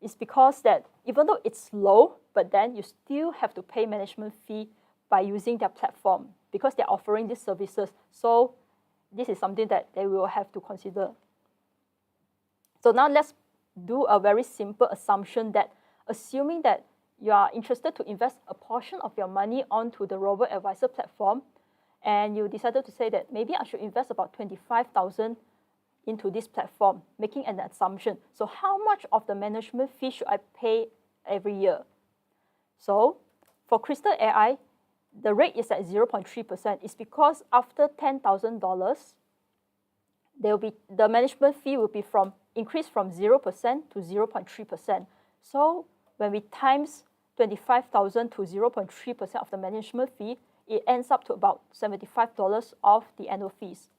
It's because that even though it's low, but then you still have to pay management fee by using their platform because they're offering these services. So this is something that they will have to consider. So now let's do a very simple assumption that assuming that you are interested to invest a portion of your money onto the Robo-Advisor platform, and you decided to say that maybe I should invest about $25,000 into this platform, making an assumption. So how much of the management fee should I pay every year? So for Crystal AI, the rate is at 0.3%. It's because after $10,000, the management fee will be increased from 0% to 0.3%. So when we times 25,000 to 0.3% of the management fee, it ends up to about $75 of the annual fees.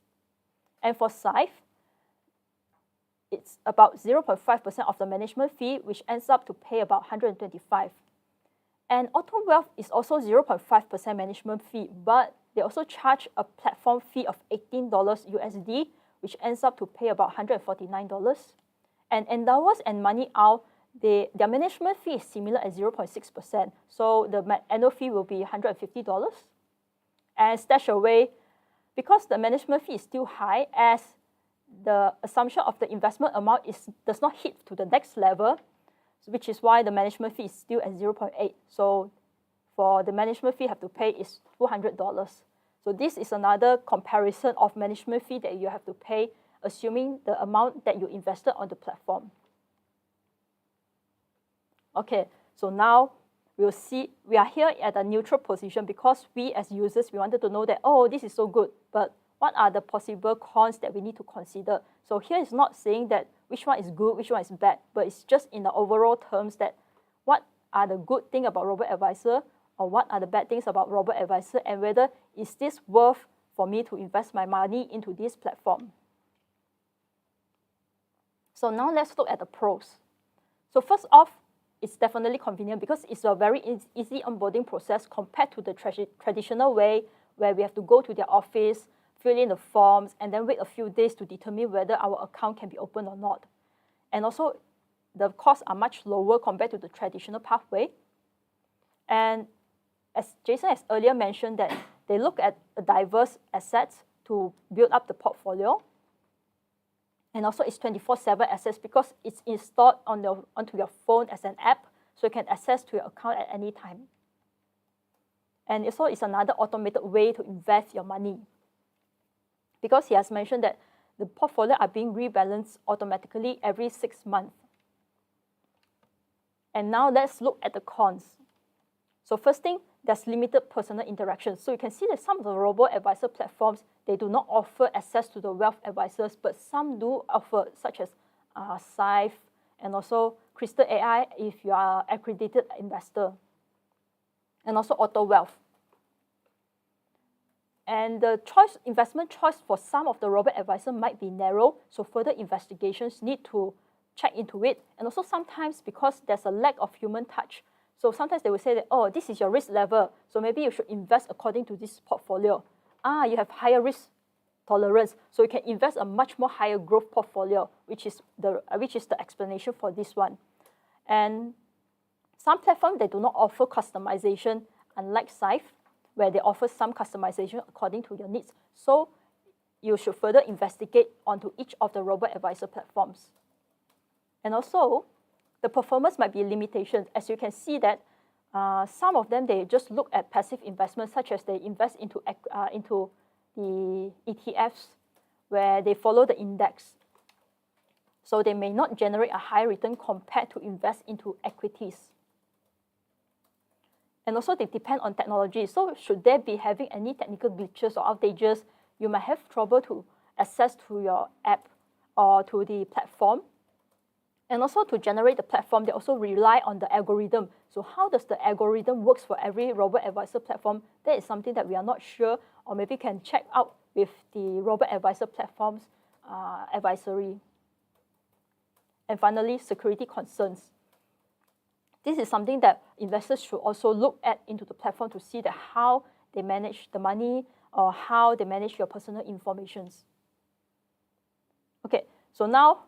And for Syfe, it's about 0.5% of the management fee, which ends up to pay about $125. And Auto Wealth is also 0.5% management fee, but they also charge a platform fee of $18 USD, which ends up to pay about $149. And Endowers and Money Owl, their management fee is similar at 0.6%. So the annual fee will be $150. And StashAway, because the management fee is still high, as the assumption of the investment amount does not hit to the next level, which is why the management fee is still at 0.8. So for the management fee you have to pay is $200. So this is another comparison of management fee that you have to pay, assuming the amount that you invested on the platform. Okay, so now we'll see, we are here at a neutral position because we as users, we wanted to know that, oh, this is so good, but what are the possible cons that we need to consider? So here is not saying that which one is good, which one is bad, but it's just in the overall terms that what are the good things about Robo-Advisor or what are the bad things about Robo-Advisor, and whether is this worth for me to invest my money into this platform. So now let's look at the pros. So first off, it's definitely convenient because it's a very easy onboarding process compared to the traditional way where we have to go to their office, fill in the forms, and then wait a few days to determine whether our account can be opened or not. And also, the costs are much lower compared to the traditional pathway. And as Jason has earlier mentioned, that they look at diverse assets to build up the portfolio. And also, it's 24/7 access because it's installed onto your phone as an app, so you can access to your account at any time. And also, it's another automated way to invest your money, because he has mentioned that the portfolio are being rebalanced automatically every 6 months. And now let's look at the cons. So first thing, there's limited personal interaction. So you can see that some of the robo-advisor platforms, they do not offer access to the wealth advisors, but some do offer, such as Syfe and also Crystal AI if you are an accredited investor, and also Auto Wealth. And the investment choice for some of the robo-advisor might be narrow, so further investigations need to check into it. And also sometimes because there's a lack of human touch, so sometimes they will say that, oh, this is your risk level, so maybe you should invest according to this portfolio. You have higher risk tolerance, so you can invest a much more higher growth portfolio, which is the explanation for this one. And some platforms, they do not offer customization, unlike Syfe, where they offer some customization according to your needs. So you should further investigate onto each of the Robo-Advisor platforms. And also, the performance might be limitations. As you can see that some of them, they just look at passive investments, such as they invest into the ETFs, where they follow the index. So they may not generate a high return compared to invest into equities. And also they depend on technology. So should there be having any technical glitches or outages, you might have trouble to access to your app or to the platform. And also to generate the platform, they also rely on the algorithm. So how does the algorithm works for every Robo-Advisor platform? That is something that we are not sure, or maybe can check out with the Robo-Advisor platforms advisory. And finally, security concerns. This is something that investors should also look at into the platform to see that how they manage the money or how they manage your personal information. Okay, so now,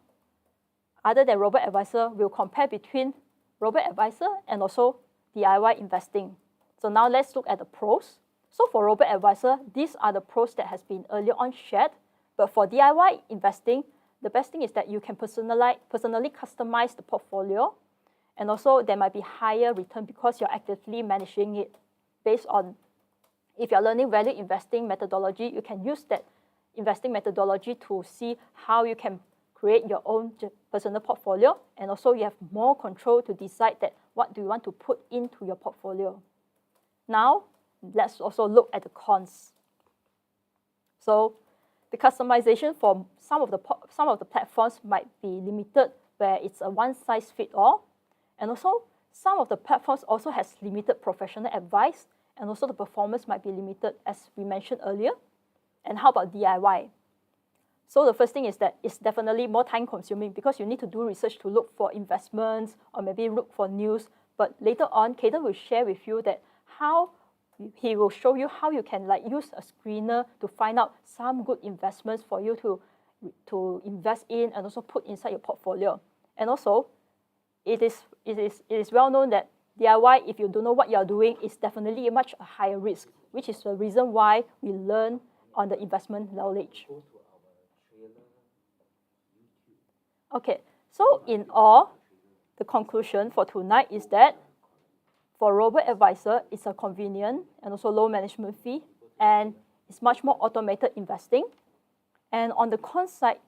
other than Robo-Advisor, we'll compare between Robo-Advisor and also DIY investing. So now let's look at the pros. So for Robo-Advisor, these are the pros that has been earlier on shared. But for DIY investing, the best thing is that you can personally customize the portfolio. And also there might be higher return because you're actively managing it based on, if you're learning value investing methodology, you can use that investing methodology to see how you can create your own personal portfolio. And also you have more control to decide that what do you want to put into your portfolio. Now, let's also look at the cons. So the customization for some of the platforms might be limited, where it's a one-size-fits-all. And also, some of the platforms also has limited professional advice, and also the performance might be limited, as we mentioned earlier. And how about DIY? So the first thing is that it's definitely more time-consuming because you need to do research to look for investments or maybe look for news. But later on, Caden will share with you that he will show you how you can use a screener to find out some good investments for you to invest in and also put inside your portfolio. And also, it is well known that DIY, if you don't know what you're doing, is definitely much a higher risk, which is the reason why we learn on the investment knowledge. Okay, so in all, the conclusion for tonight is that for Robo-Advisor, it's a convenient and also low management fee, and it's much more automated investing. And on the con side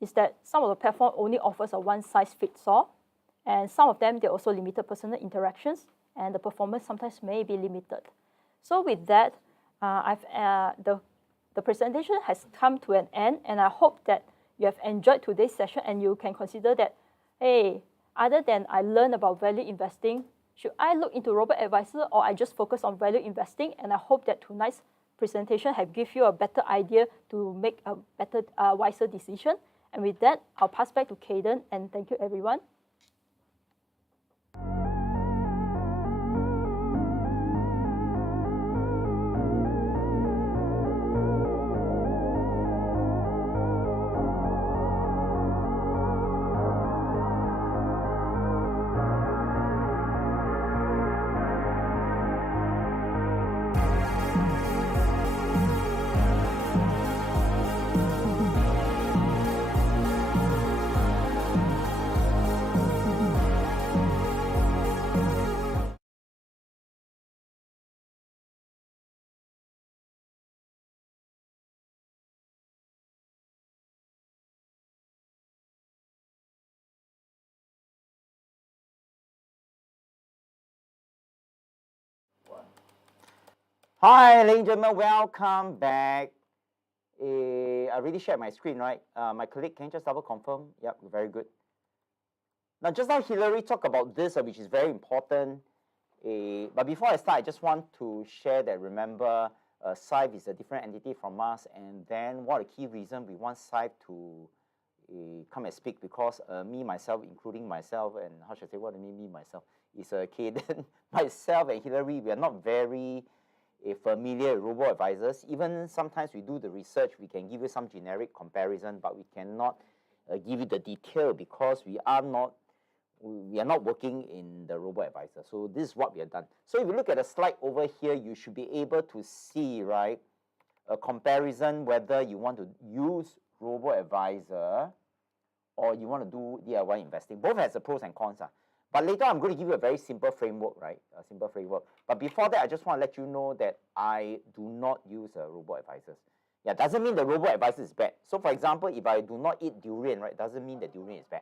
is that some of the platform only offers a one-size-fits-all, and some of them, they also limited personal interactions, and the performance sometimes may be limited. So with that, the presentation has come to an end, and I hope that you have enjoyed today's session, and you can consider that, hey, other than I learn about value investing, should I look into Robo-Advisor or I just focus on value investing? And I hope that tonight's presentation have give you a better idea to make a better, wiser decision. And with that, I'll pass back to Caden, and thank you, everyone. Hi, ladies and gentlemen, welcome back. I already shared my screen, right? My colleague, can you just double confirm? Yep, very good. Now, just now Hillary talked about this, which is very important. But before I start, I just want to share that, remember, Syfe is a different entity from us, and then what a key reason we want Syfe to come and speak because me, myself, including myself, and how should I say, what do I mean, me, myself, is Caden, myself and Hillary, we are not very familiar with robo-advisors. Even sometimes we do the research, we can give you some generic comparison, but we cannot give you the detail because we are not working in the robo-advisor. So this is what we have done. So if you look at the slide over here, you should be able to see, right, a comparison whether you want to use robo-advisor or you want to do DIY investing. Both has the pros and cons. But later I'm going to give you a very simple framework, right? A simple framework. But before that, I just want to let you know that I do not use robo-advisors. Yeah, doesn't mean the robo-advisor is bad. So for example, if I do not eat durian, right, doesn't mean that durian is bad.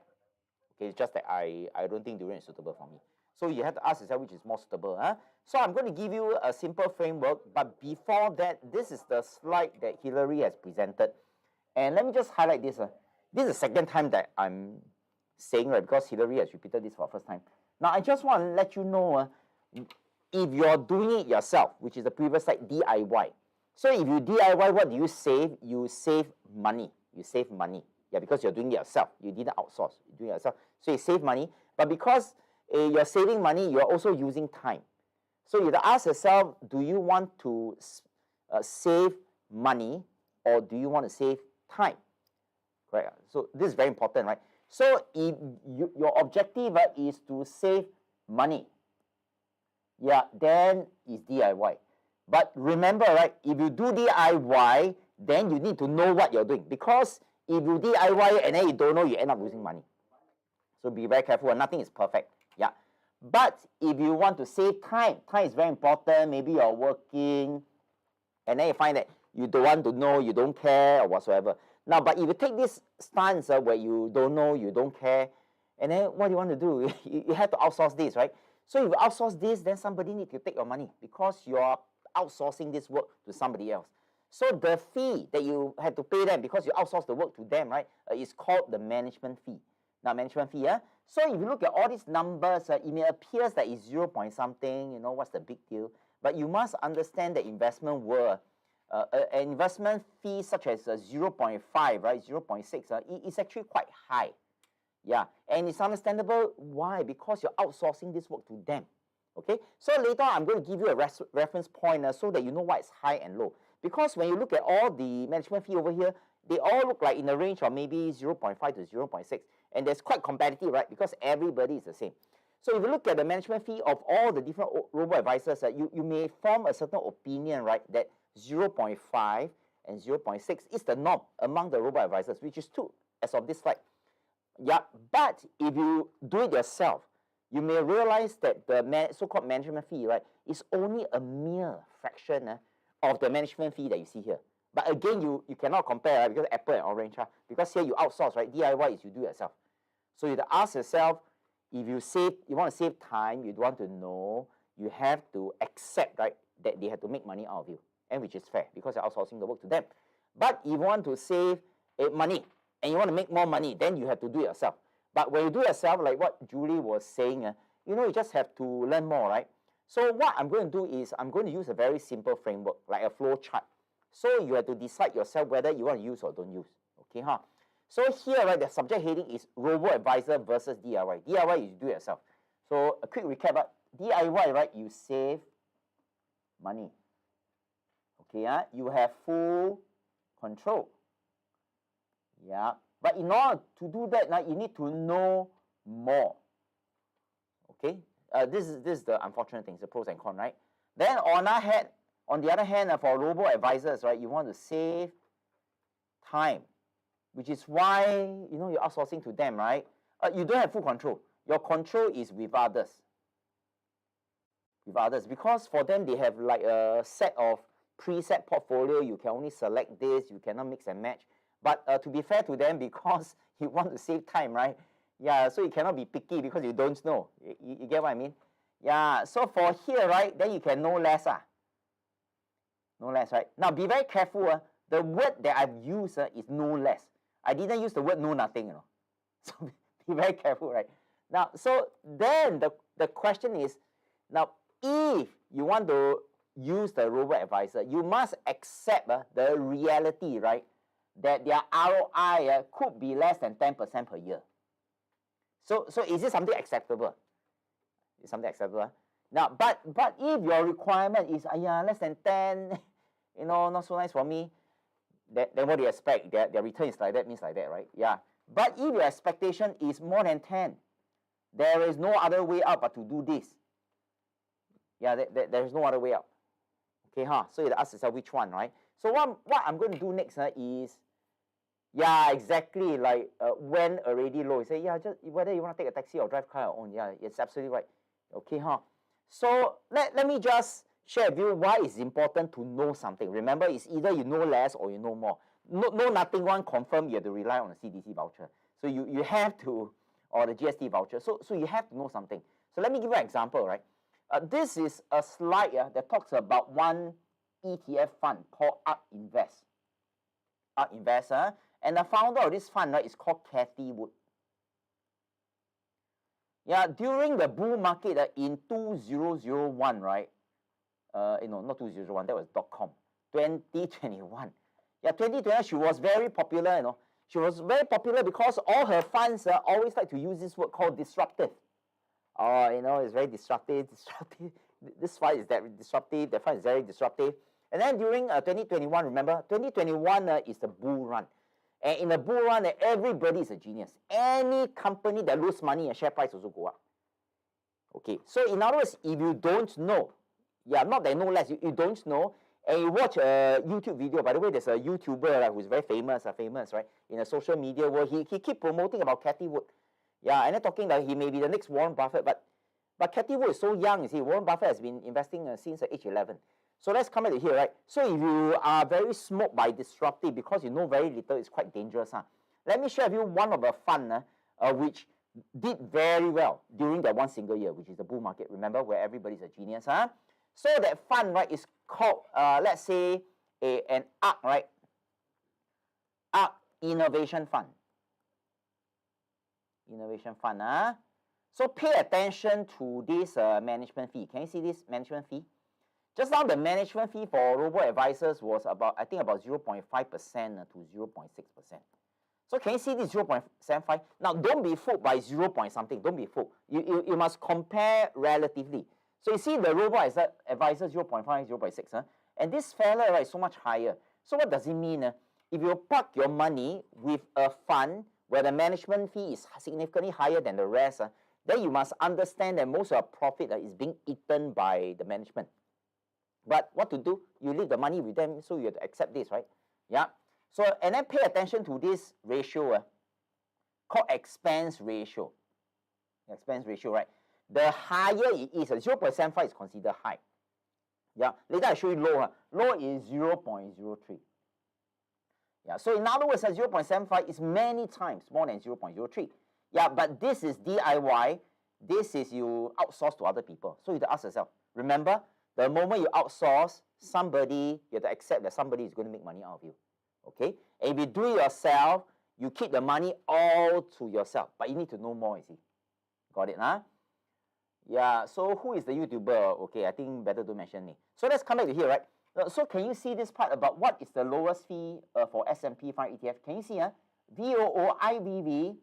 Okay, it's just that I don't think durian is suitable for me. So you have to ask yourself which is more suitable. So I'm going to give you a simple framework, but before that, this is the slide that Hillary has presented. And let me just highlight this. This is the second time that I'm saying, right, because Hillary has repeated this for the first time. Now, I just want to let you know, if you're doing it yourself, which is the previous slide, DIY. So if you DIY, what do you save? You save money. You save money. Yeah, because you're doing it yourself. You didn't outsource. You're doing it yourself. So you save money. But because you're saving money, you're also using time. So you have to ask yourself, do you want to save money or do you want to save time? Right? So this is very important, right? So if your objective is to save money, yeah, then it's DIY. But remember, right, if you do DIY, then you need to know what you're doing. Because if you DIY and then you don't know, you end up losing money. So be very careful. Nothing is perfect. Yeah. But if you want to save time, time is very important. Maybe you're working and then you find that you don't want to know, you don't care or whatsoever. Now, but if you take this stance where you don't know, you don't care, and then what do you want to do? You have to outsource this, right? So if you outsource this, then somebody needs to take your money because you're outsourcing this work to somebody else. So the fee that you have to pay them because you outsource the work to them, right, is called the management fee. Now, management fee, So if you look at all these numbers, it may appear that it's 0 point something, you know, what's the big deal? But you must understand the investment world. An investment fee such as 0.5, right, 0.6, it's actually quite high. Yeah, and it's understandable. Why? Because you're outsourcing this work to them. Okay, so later I'm going to give you a reference point so that you know what is high and low. Because when you look at all the management fee over here, they all look like in the range of maybe 0.5 to 0.6. And that's quite competitive, right? Because everybody is the same. So if you look at the management fee of all the different robo-advisors, you may form a certain opinion, right, that 0.5 and 0.6 is the norm among the robo-advisors, which is true as of this slide. Yeah, but if you do it yourself, you may realize that the so-called management fee, right, is only a mere fraction of the management fee that you see here. But again, you cannot compare, right, because apple and orange, because here you outsource, right? DIY is you do it yourself. So you have to ask yourself, if you want to save time, you want to know, you have to accept, right, that they have to make money out of you, and which is fair because you're outsourcing the work to them. But if you want to save money and you want to make more money, then you have to do it yourself. But when you do it yourself, like what Julie was saying, you just have to learn more, right? So what I'm going to do is I'm going to use a very simple framework, like a flow chart. So you have to decide yourself whether you want to use or don't use. Okay, So here, right, the subject heading is Robo-Advisor versus DIY. DIY, you do it yourself. So a quick recap, DIY, right, you save money. Okay, you have full control. Yeah, but in order to do that, you need to know more. Okay, this is the unfortunate thing, the pros and cons, right? Then on the other hand, for robo-advisors, right, you want to save time, which is why you're outsourcing to them, right? You don't have full control. Your control is with others. Because for them they have like a set of preset portfolio. You can only select this. You cannot mix and match. But to be fair to them, because you want to save time, right? Yeah, so you cannot be picky because you don't know. You get what I mean? Yeah, so for here, right, then you can know less. No less, right? Now, be very careful. The word that I've used is no less. I didn't use the word no nothing, So be very careful, right? Now, so then the question is, now, if you want to use the robo-advisor, you must accept the reality, right, that their ROI could be less than 10% per year. So is it something acceptable? Is something acceptable? Now, but if your requirement is less than 10, not so nice for me, then what do you expect? Their return is like that, means like that, right? Yeah. But if your expectation is more than 10, there is no other way out but to do this. Yeah, there is no other way out. Okay, so you ask yourself which one, right? So what I'm going to do next is, exactly, like when already low. You say, just whether you want to take a taxi or drive car or own. Yeah, it's absolutely right. Okay, So let me just share with you why it's important to know something. Remember, it's either you know less or you know more. No nothing one confirm, you have to rely on a CDC voucher. So you have to, or the GST voucher. So you have to know something. So let me give you an example, right? This is a slide that talks about one ETF fund called ARK Invest. ARK Invest, and the founder of this fund, right, is called Cathie Wood. Yeah, during the bull market in 2001, right? Not 2001, that was .com. 2021. Yeah, 2021, she was very popular, She was very popular because all her funds always like to use this word called disruptive. It's very disruptive. This fund is that disruptive, that fund is very disruptive. And then during 2021, remember, 2021 is the bull run. And in the bull run, everybody is a genius. Any company that loses money, and share price also go up. Okay, so in other words, if you don't know, not that you know less, you don't know, and you watch a YouTube video. By the way, there's a YouTuber who's very famous, right, in the social media world. He keep promoting about Cathie Wood. Yeah, and then talking that he may be the next Warren Buffett, but Cathie Wood is so young, you see. Warren Buffett has been investing since age 11. So let's come back to here, right? So if you are very smoked by disruptive because you know very little, it's quite dangerous. Let me share with you one of the fund which did very well during that one single year, which is the bull market. Remember, where everybody's a genius. So that fund, right, is called, let's say, an ARK, right? ARK Innovation Fund. Innovation Fund. So pay attention to this management fee. Can you see this management fee? Just now, the management fee for Robo-Advisors was about 0.5% to 0.6%. So can you see this 0.75? Now, don't be fooled by 0 point something. Don't be fooled. You must compare relatively. So you see the Robo-Advisor 0.5, 0.6, and this fella, right, is so much higher. So what does it mean? If you park your money with a fund where the management fee is significantly higher than the rest, then you must understand that most of your profit is being eaten by the management. But what to do? You leave the money with them, so you have to accept this, right? Yeah. So, and then pay attention to this ratio called expense ratio. Expense ratio, right? The higher it is, 0.75 is considered high. Yeah. Later I show you low. Low is 0.03. Yeah. So in other words, 0.75 is many times more than 0.03. Yeah. But this is DIY. This is you outsource to other people. So you have to ask yourself. Remember, the moment you outsource somebody, you have to accept that somebody is going to make money out of you. Okay? And if you do it yourself, you keep the money all to yourself. But you need to know more, you see. Got it, Yeah, so who is the YouTuber? Okay, I think better to mention me. So let's come back to here, right? So can you see this part about what is the lowest fee for S&P 5 ETF? Can you see, VOOIVV,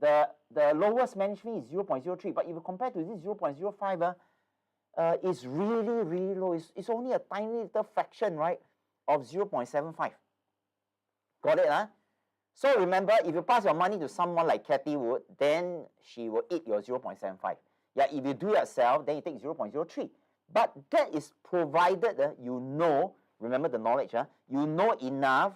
the lowest management fee is 0.03. But if you compare to this 0.05, it's really, really low. It's only a tiny little fraction, right, of 0.75. Got it, So remember, if you pass your money to someone like Cathie Wood, then she will eat your 0.75. Yeah, if you do it yourself, then you take 0.03. But that is provided you know, remember the knowledge, you know enough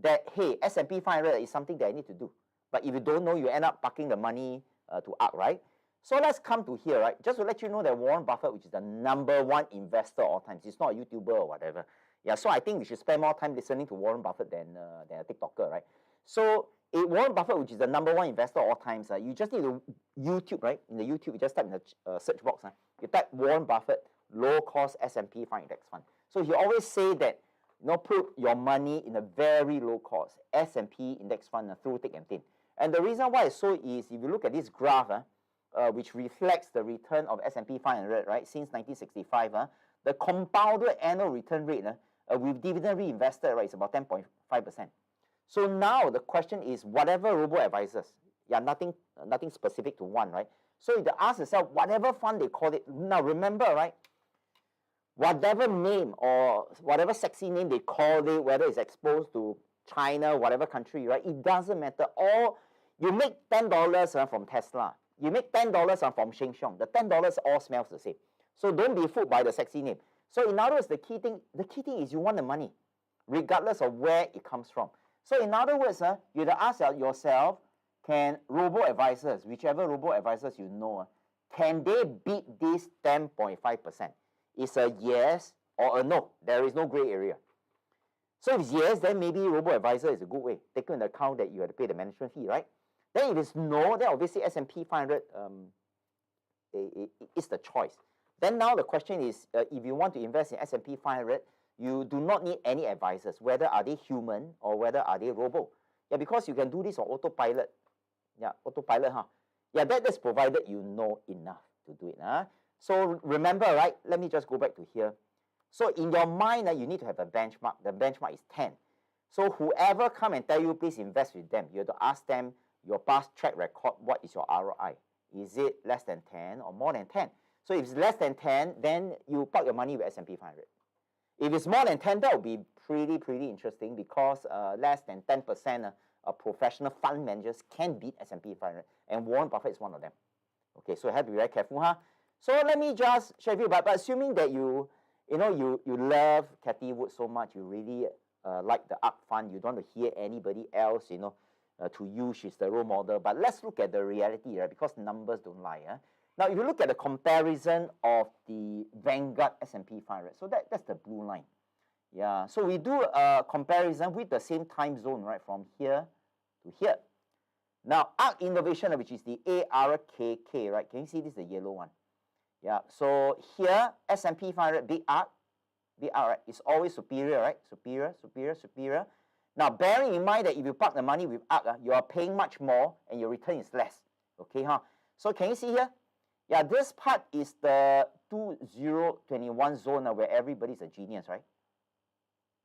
that, hey, S&P 500 is something that I need to do. But if you don't know, you end up parking the money to ARK, right? So let's come to here, right? Just to let you know that Warren Buffett, which is the #1 investor all times, he's not a YouTuber or whatever. Yeah, so I think we should spend more time listening to Warren Buffett than a TikToker, right? So Warren Buffett, which is the #1 investor all times, you just need to YouTube, right? In the YouTube, you just type in the search box. You type Warren Buffett low-cost S&P 5 index fund. So he always say that, put your money in a very low-cost S&P index fund through thick and thin. And the reason why it's so is, if you look at this graph, which reflects the return of S&P 500, right, since 1965, the compounded annual return rate with dividend reinvested, right, is about 10.5%. So now the question is, whatever robo-advisors, nothing specific to one, right? So you ask yourself, whatever fund they call it, now remember, right? Whatever name or whatever sexy name they call it, whether it's exposed to China, whatever country, right? It doesn't matter. All you make $10 from Tesla, you make $10 from Sheng Siong. The $10 all smells the same. So don't be fooled by the sexy name. So in other words, the key thing is you want the money, regardless of where it comes from. So in other words, you ask yourself, can robo-advisors, whichever robo-advisors you know, can they beat this 10.5%? It's a yes or a no. There is no gray area. So if it's yes, then maybe robo-advisor is a good way, taking into account that you have to pay the management fee, right? Then if it's no, then obviously S&P 500 is the choice. Then now the question is, if you want to invest in S&P 500, you do not need any advisors, whether are they human or whether are they robo. Yeah, because you can do this on autopilot. Yeah, autopilot, huh? Yeah, that's provided you know enough to do it. So remember, right? Let me just go back to here. So in your mind, you need to have a benchmark. The benchmark is 10. So whoever come and tell you, please invest with them, you have to ask them your past track record, what is your ROI? Is it less than 10 or more than 10? So if it's less than 10, then you park your money with S&P 500. If it's more than 10, that would be pretty interesting, because less than 10% of professional fund managers can beat S&P 500, and Warren Buffett is one of them. Okay, so you have to be very careful, huh? So let me just share with you, but assuming that you love Cathie Wood so much, you really like the ARK fund, you don't want to hear anybody else, to you, she's the role model. But let's look at the reality, right? Because numbers don't lie. Now, if you look at the comparison of the Vanguard S&P 500, so that's the blue line. Yeah, so we do a comparison with the same time zone, right, from here to here. Now, ARK Innovation, which is the ARKK, right? Can you see this is the yellow one? Yeah, so here, S&P 500, big ARK, right, is always superior, right? Superior. Now, bearing in mind that if you park the money with ARK, you are paying much more and your return is less. Okay, huh? So can you see here? Yeah, this part is the 2021 zone where everybody's a genius, right?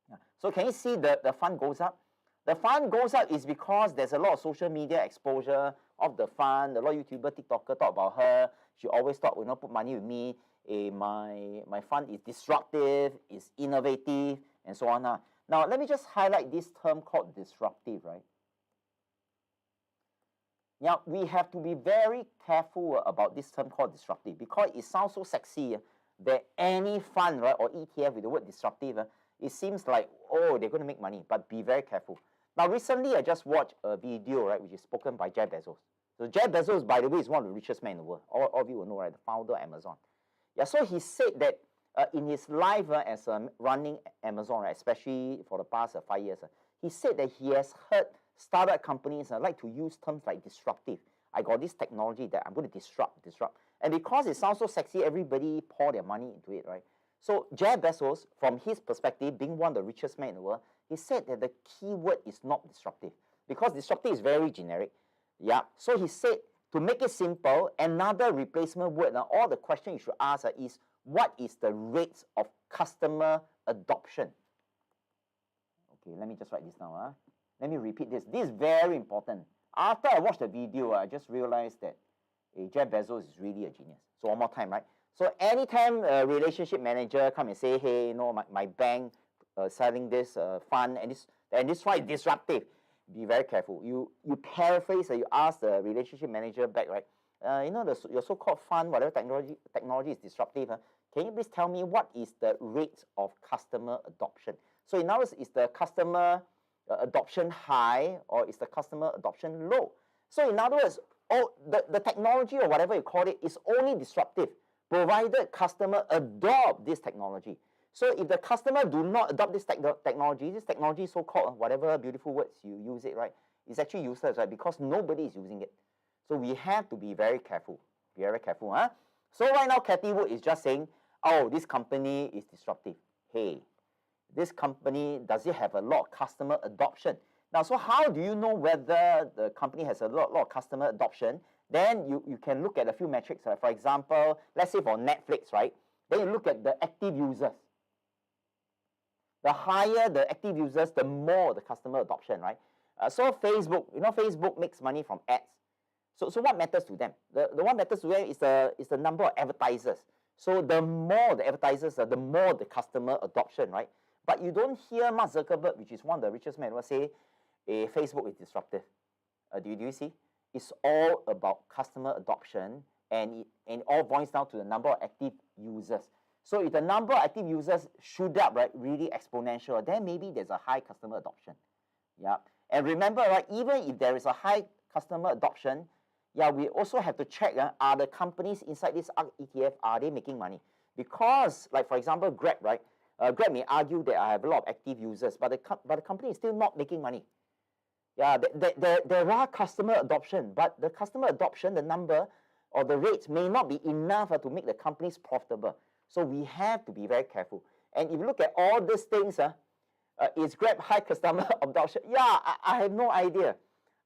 Yeah. So can you see the fund goes up? The fund goes up is because there's a lot of social media exposure of the fund. A lot of YouTuber, TikToker talk about her. She always thought, put money with me. My fund is disruptive, is innovative, and so on. Now, let me just highlight this term called disruptive, right? Now, we have to be very careful about this term called disruptive, because it sounds so sexy that any fund, right, or ETF with the word disruptive, it seems like, oh, they're going to make money, but be very careful. Now, recently, I just watched a video, right, which is spoken by Jeff Bezos. So Jeff Bezos, by the way, is one of the richest men in the world. All of you will know, right, the founder of Amazon. Yeah, so he said that in his life as running Amazon, right, especially for the past 5 years, he said that he has heard startup companies like to use terms like disruptive. I got this technology that I'm going to disrupt. And because it sounds so sexy, everybody pour their money into it, right? So Jeff Bezos, from his perspective, being one of the richest men in the world, he said that the key word is not disruptive, because disruptive is very generic. Yeah, so he said, to make it simple, another replacement word, now all the question you should ask is, what is the rate of customer adoption? Okay, let me just write this down. Let me repeat this. This is very important. After I watched the video, I just realized that Jeff Bezos is really a genius. So one more time, right? So anytime a relationship manager come and say, hey, my bank selling this fund and this fund is disruptive, be very careful. You paraphrase, you ask the relationship manager back, right? Your so-called fund, whatever technology is disruptive. Can you please tell me what is the rate of customer adoption? So in other words, is the customer adoption high or is the customer adoption low? So in other words, the technology or whatever you call it is only disruptive provided customer adopt this technology. So if the customer do not adopt this technology so-called, whatever beautiful words you use it, right, it's actually useless, right, because nobody is using it. So we have to be very careful. Be very careful, huh? So right now, Cathie Wood is just saying, oh, this company is disruptive. Hey, this company, does it have a lot of customer adoption? Now, so how do you know whether the company has a lot of customer adoption? Then you can look at a few metrics. Right? For example, let's say for Netflix, right? Then you look at the active users. The higher the active users, the more the customer adoption, right? So Facebook, Facebook makes money from ads. So what matters to them? The what matters to them is the number of advertisers. So the more the advertisers, the more the customer adoption, right? But you don't hear Mark Zuckerberg, which is one of the richest men, will say, Facebook is disruptive. Do you see? It's all about customer adoption, and it all boils down to the number of active users. So if the number of active users shoot up, right, really exponential, then maybe there's a high customer adoption. Yeah. And remember, right, even if there is a high customer adoption, yeah, we also have to check, are the companies inside this ARK ETF, are they making money? Because, like for example, Grab, right? Grab may argue that I have a lot of active users, but the company is still not making money. Yeah, there are customer adoption, but the customer adoption, the number or the rates may not be enough to make the companies profitable. So we have to be very careful. And if you look at all these things, is Grab high customer adoption? Yeah, I have no idea.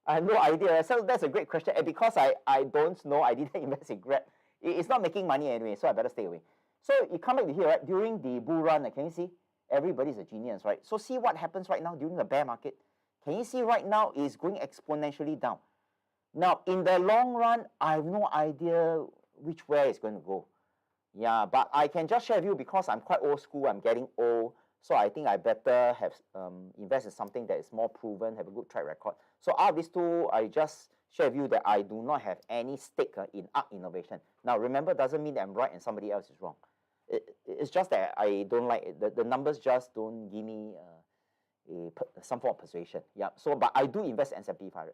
I have no idea. So that's a great question. And because I don't know, I didn't invest in Grab. It's not making money anyway, so I better stay away. So you come back to here, right? During the bull run, can you see? Everybody's a genius, right? So see what happens right now during the bear market. Can you see right now is going exponentially down? Now, in the long run, I have no idea which way it's going to go. Yeah, but I can just share with you because I'm quite old school, I'm getting old, so I think I better have invest in something that is more proven, have a good track record. So out of these two, I just share with you that I do not have any stake in ARK Innovation. Now, remember, doesn't mean that I'm right and somebody else is wrong. It's just that I don't like it. The numbers just don't give me some form of persuasion. Yeah. So, but I do invest in S&P 500.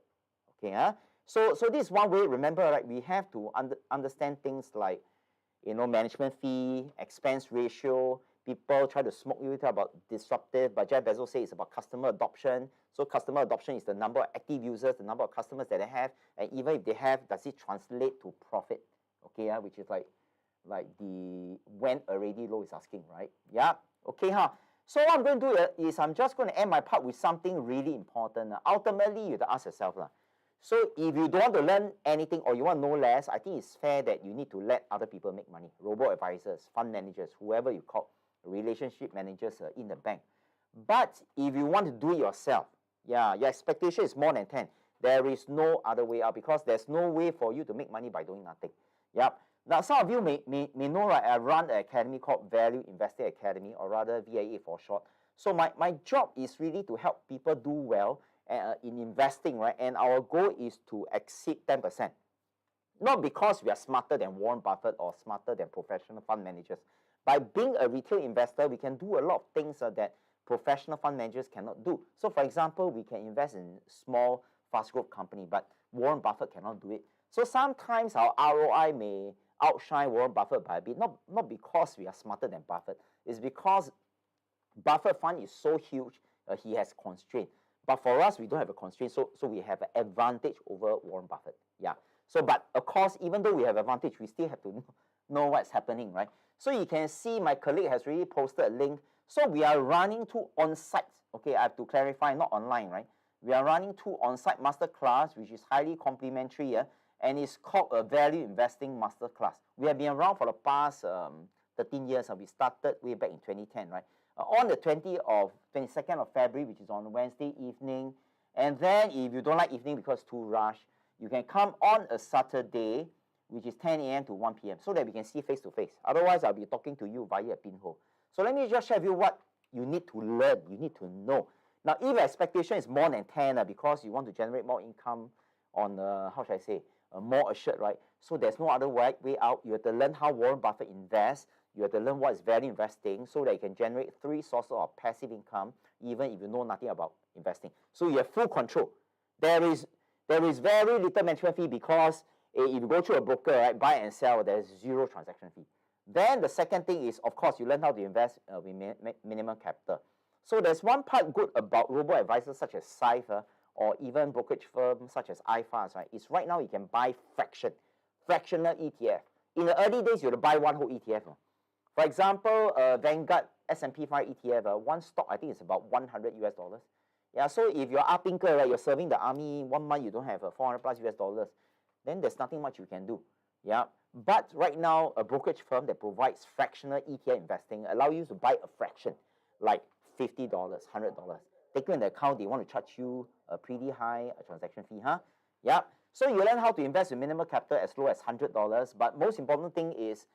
Okay. So this is one way. Remember, right? We have to understand things like, management fee, expense ratio. People try to smoke you about disruptive, but Jeff Bezos says it's about customer adoption. So customer adoption is the number of active users, the number of customers that they have, and even if they have, does it translate to profit? Okay, which is like the when already low is asking, right? Yeah. Okay, So what I'm going to do is I'm just going to end my part with something really important. Ultimately, you have to ask yourself, so if you don't want to learn anything or you want to know less, I think it's fair that you need to let other people make money. Robo-advisors, fund managers, whoever you call, relationship managers in the bank. But if you want to do it yourself, your expectation is more than 10. There is no other way out because there's no way for you to make money by doing nothing. Yep. Now, some of you may know, right, I run an academy called Value Investing Academy, or rather VIA for short. So my job is really to help people do well in investing, right? And our goal is to exceed 10%. Not because we are smarter than Warren Buffett or smarter than professional fund managers. By being a retail investor, we can do a lot of things that professional fund managers cannot do. So, for example, we can invest in small, fast-growth company, but Warren Buffett cannot do it. So sometimes our ROI may outshine Warren Buffett by a bit, not because we are smarter than Buffett. It's because Buffett fund is so huge, he has constraint. But for us, we don't have a constraint, so we have an advantage over Warren Buffett. Yeah. So, but of course, even though we have advantage, we still have to know what's happening, right? So you can see my colleague has really posted a link. So we are running 2 on-site. Okay, I have to clarify, not online, right? We are running 2 on-site masterclass, which is highly complimentary, and it's called a Value Investing Masterclass. We have been around for the past 13 years. We started way back in 2010, right? On the 22nd of February, which is on Wednesday evening. And then if you don't like evening because it's too rush, you can come on a Saturday, which is 10 a.m. to 1 p.m. so that we can see face to face. Otherwise, I'll be talking to you via a pinhole. So let me just share with you what you need to learn, you need to know. Now, if your expectation is more than 10 because you want to generate more income on, how should I say, more assured, right? So there's no other way out. You have to learn how Warren Buffett invests. You have to learn what is value investing so that you can generate 3 sources of passive income, even if you know nothing about investing. So you have full control. There is very little management fee because if you go through a broker, right, buy and sell, there's 0 transaction fee. Then the second thing is, of course, you learn how to invest with minimum capital. So there's one part good about robo-advisors such as Syfe or even brokerage firms such as iFast, right? Is right now you can buy fractional ETF. In the early days, you have to buy one whole ETF. For example, Vanguard S&P 5 ETF, one stock I think is about $100 US. Yeah, so if you're Pinker, right, you're serving the army 1 month, you don't have 400 plus US, then there's nothing much you can do. Yeah, but right now a brokerage firm that provides fractional ETF investing allow you to buy a fraction, like $50, $100. taking into account they want to charge you a pretty high transaction fee, huh? Yeah. So you learn how to invest with minimal capital as low as $100. But most important thing is,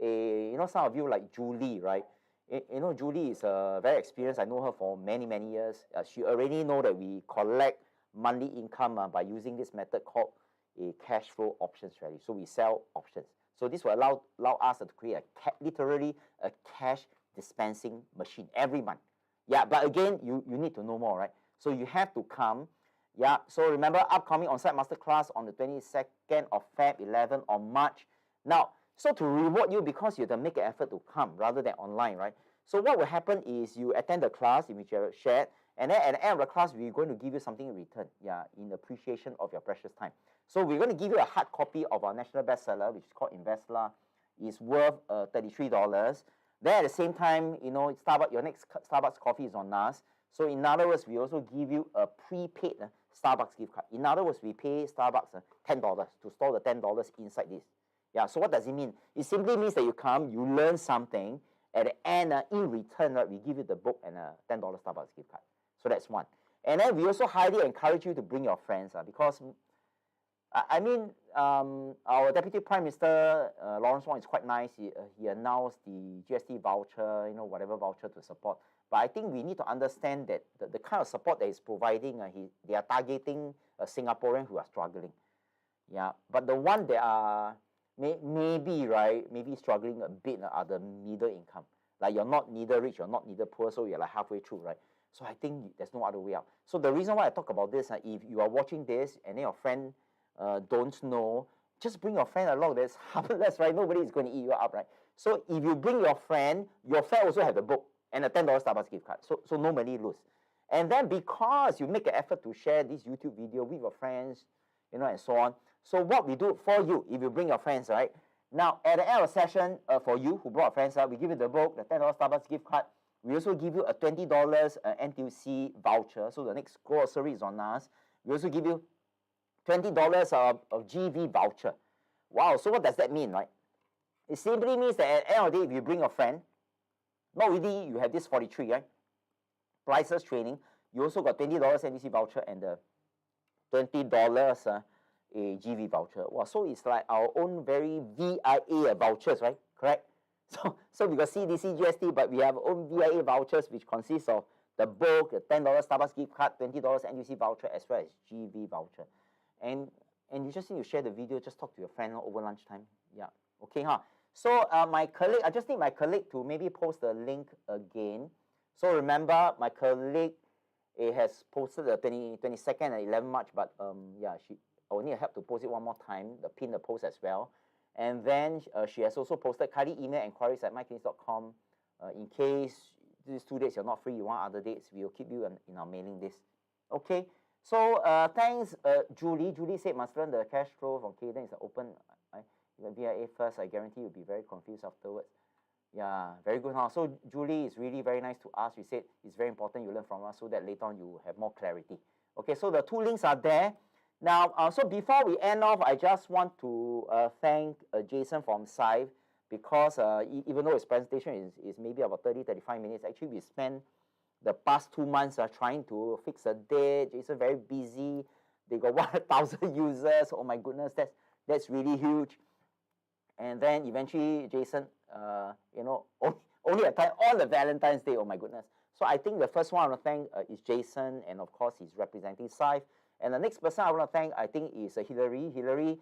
some of you like Julie, right? Julie is very experienced. I know her for many, many years. She already know that we collect monthly income by using this method called a cash flow option strategy. So we sell options. So this will allow us to create literally a cash dispensing machine every month. Yeah, but again, you need to know more, right? So you have to come. Yeah, so remember, upcoming on-site masterclass on the 22nd of Feb, 11 on March. Now, so to reward you, because you have to make an effort to come rather than online, right? So what will happen is you attend the class in which you have shared, and then at the end of the class, we're going to give you something in return, yeah, in appreciation of your precious time. So we're going to give you a hard copy of our national bestseller, which is called Investla. It's worth $33. Then at the same time, Starbucks, your next Starbucks coffee is on us. So in other words, we also give you a prepaid Starbucks gift card. In other words, we pay Starbucks $10 to store the $10 inside this. Yeah, so what does it mean? It simply means that you come, you learn something. At the end, in return, right, we give you the book and a $10 Starbucks gift card. So that's one. And then we also highly encourage you to bring your friends because, our Deputy Prime Minister, Lawrence Wong, is quite nice. He announced the GST voucher, whatever voucher to support. But I think we need to understand that the kind of support that he's providing, they are targeting a Singaporean who are struggling. Yeah, but the one that are maybe struggling a bit are the middle income. Like you're not neither rich, you're not neither poor, so you're like halfway through, right? So I think there's no other way out. So the reason why I talk about this, if you are watching this and then your friend don't know, just bring your friend along. That's harmless, right? Nobody is going to eat you up, right? So if you bring your friend also have the book and a $10 Starbucks gift card. So no money lose. And then because you make an effort to share this YouTube video with your friends, and so on. So what we do for you, if you bring your friends, right? Now, at the end of the session, for you who brought friends, we give you the book, the $10 Starbucks gift card. We also give you a $20 NTUC voucher. So the next grocery is on us. We also give you $20 of GV voucher. Wow, so what does that mean, right? It simply means that at the end of the day, if you bring a friend, not really you have this 43, right? Prices training. You also got $20 NTUC voucher and the $20 a GV voucher. Wow, so it's like our own very VIA vouchers, right? Correct? So we got CDC, GST, but we have our own VIA vouchers, which consists of the book, the $10 Starbucks gift card, $20 NTUC voucher, as well as GV voucher. And you just need to share the video, just talk to your friend over lunchtime. Yeah, okay, huh? So my colleague, I just need my colleague to maybe post the link again. So remember, my colleague has posted the 22nd and 11 March, but I will need help to post it one more time, pin the post as well. And then she has also posted, kindly email inquiries at myclinics.com. In case these 2 dates you're not free, you want other dates, we will keep you in our mailing list. Okay, so thanks, Julie. Julie said must learn the cash flow from Caden is open. VIA first, I guarantee you'll be very confused afterwards. Yeah, very good, huh? So Julie is really very nice to us. We said it's very important you learn from us so that later on you have more clarity. Okay, so the 2 links are there. Now, so before we end off, I just want to thank Jason from Syfe because even though his presentation is maybe about 30-35 minutes, actually we spent the past 2 months trying to fix a date. Jason very busy. They got 1,000 users. Oh my goodness, that's really huge. And then eventually Jason, only at time on the Valentine's Day. Oh my goodness. So I think the first one I want to thank is Jason, and of course he's representing Syfe. And the next person I want to thank, I think, is Hillary. Hillary,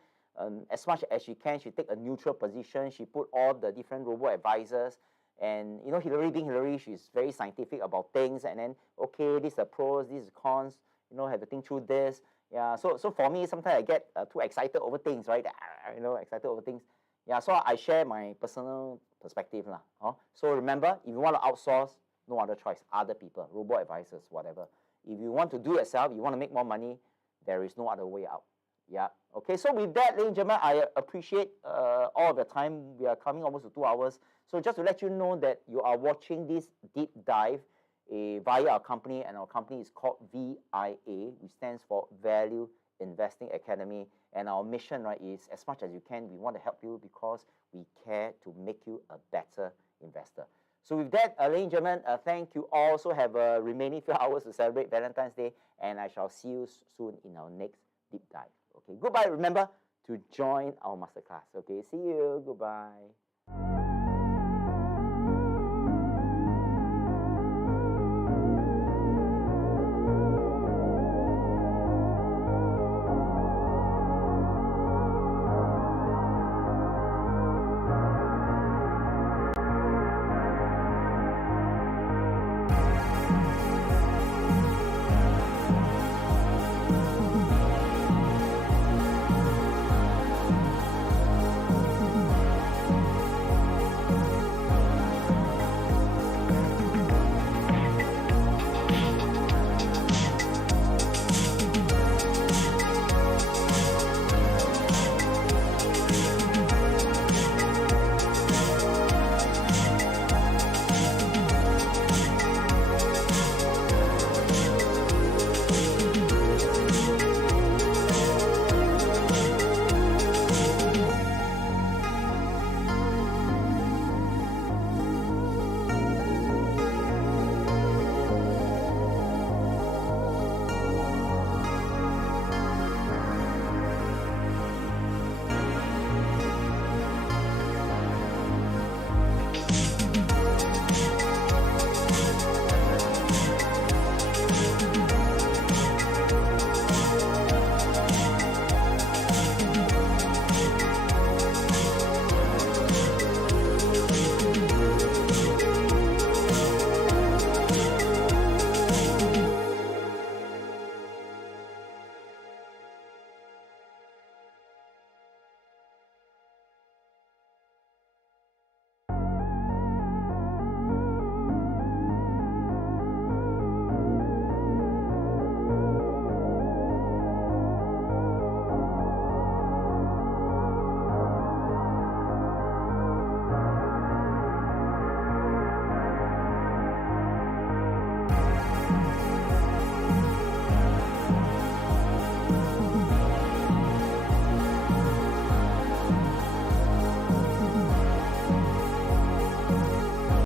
as much as she can, she take a neutral position. She put all the different robo-advisors. And, Hillary being Hillary, she's very scientific about things. And then, okay, these are pros, these are cons, have to think through this. Yeah, so for me, sometimes I get too excited over things, right? Excited over things. Yeah, so I share my personal perspective. So remember, if you want to outsource, no other choice, other people, robo-advisors, whatever. If you want to do it yourself, you want to make more money, there is no other way out. Yeah. Okay, so with that, ladies and gentlemen, I appreciate all of the time. We are coming almost to 2 hours. So just to let you know that you are watching this deep dive via our company, and our company is called VIA, which stands for Value Investing Academy. And our mission, right, is as much as you can, we want to help you because we care to make you a better investor. So with that, ladies and gentlemen, thank you all. So have a remaining few hours to celebrate Valentine's Day, and I shall see you soon in our next deep dive. Okay, goodbye. Remember to join our masterclass. Okay, see you. Goodbye.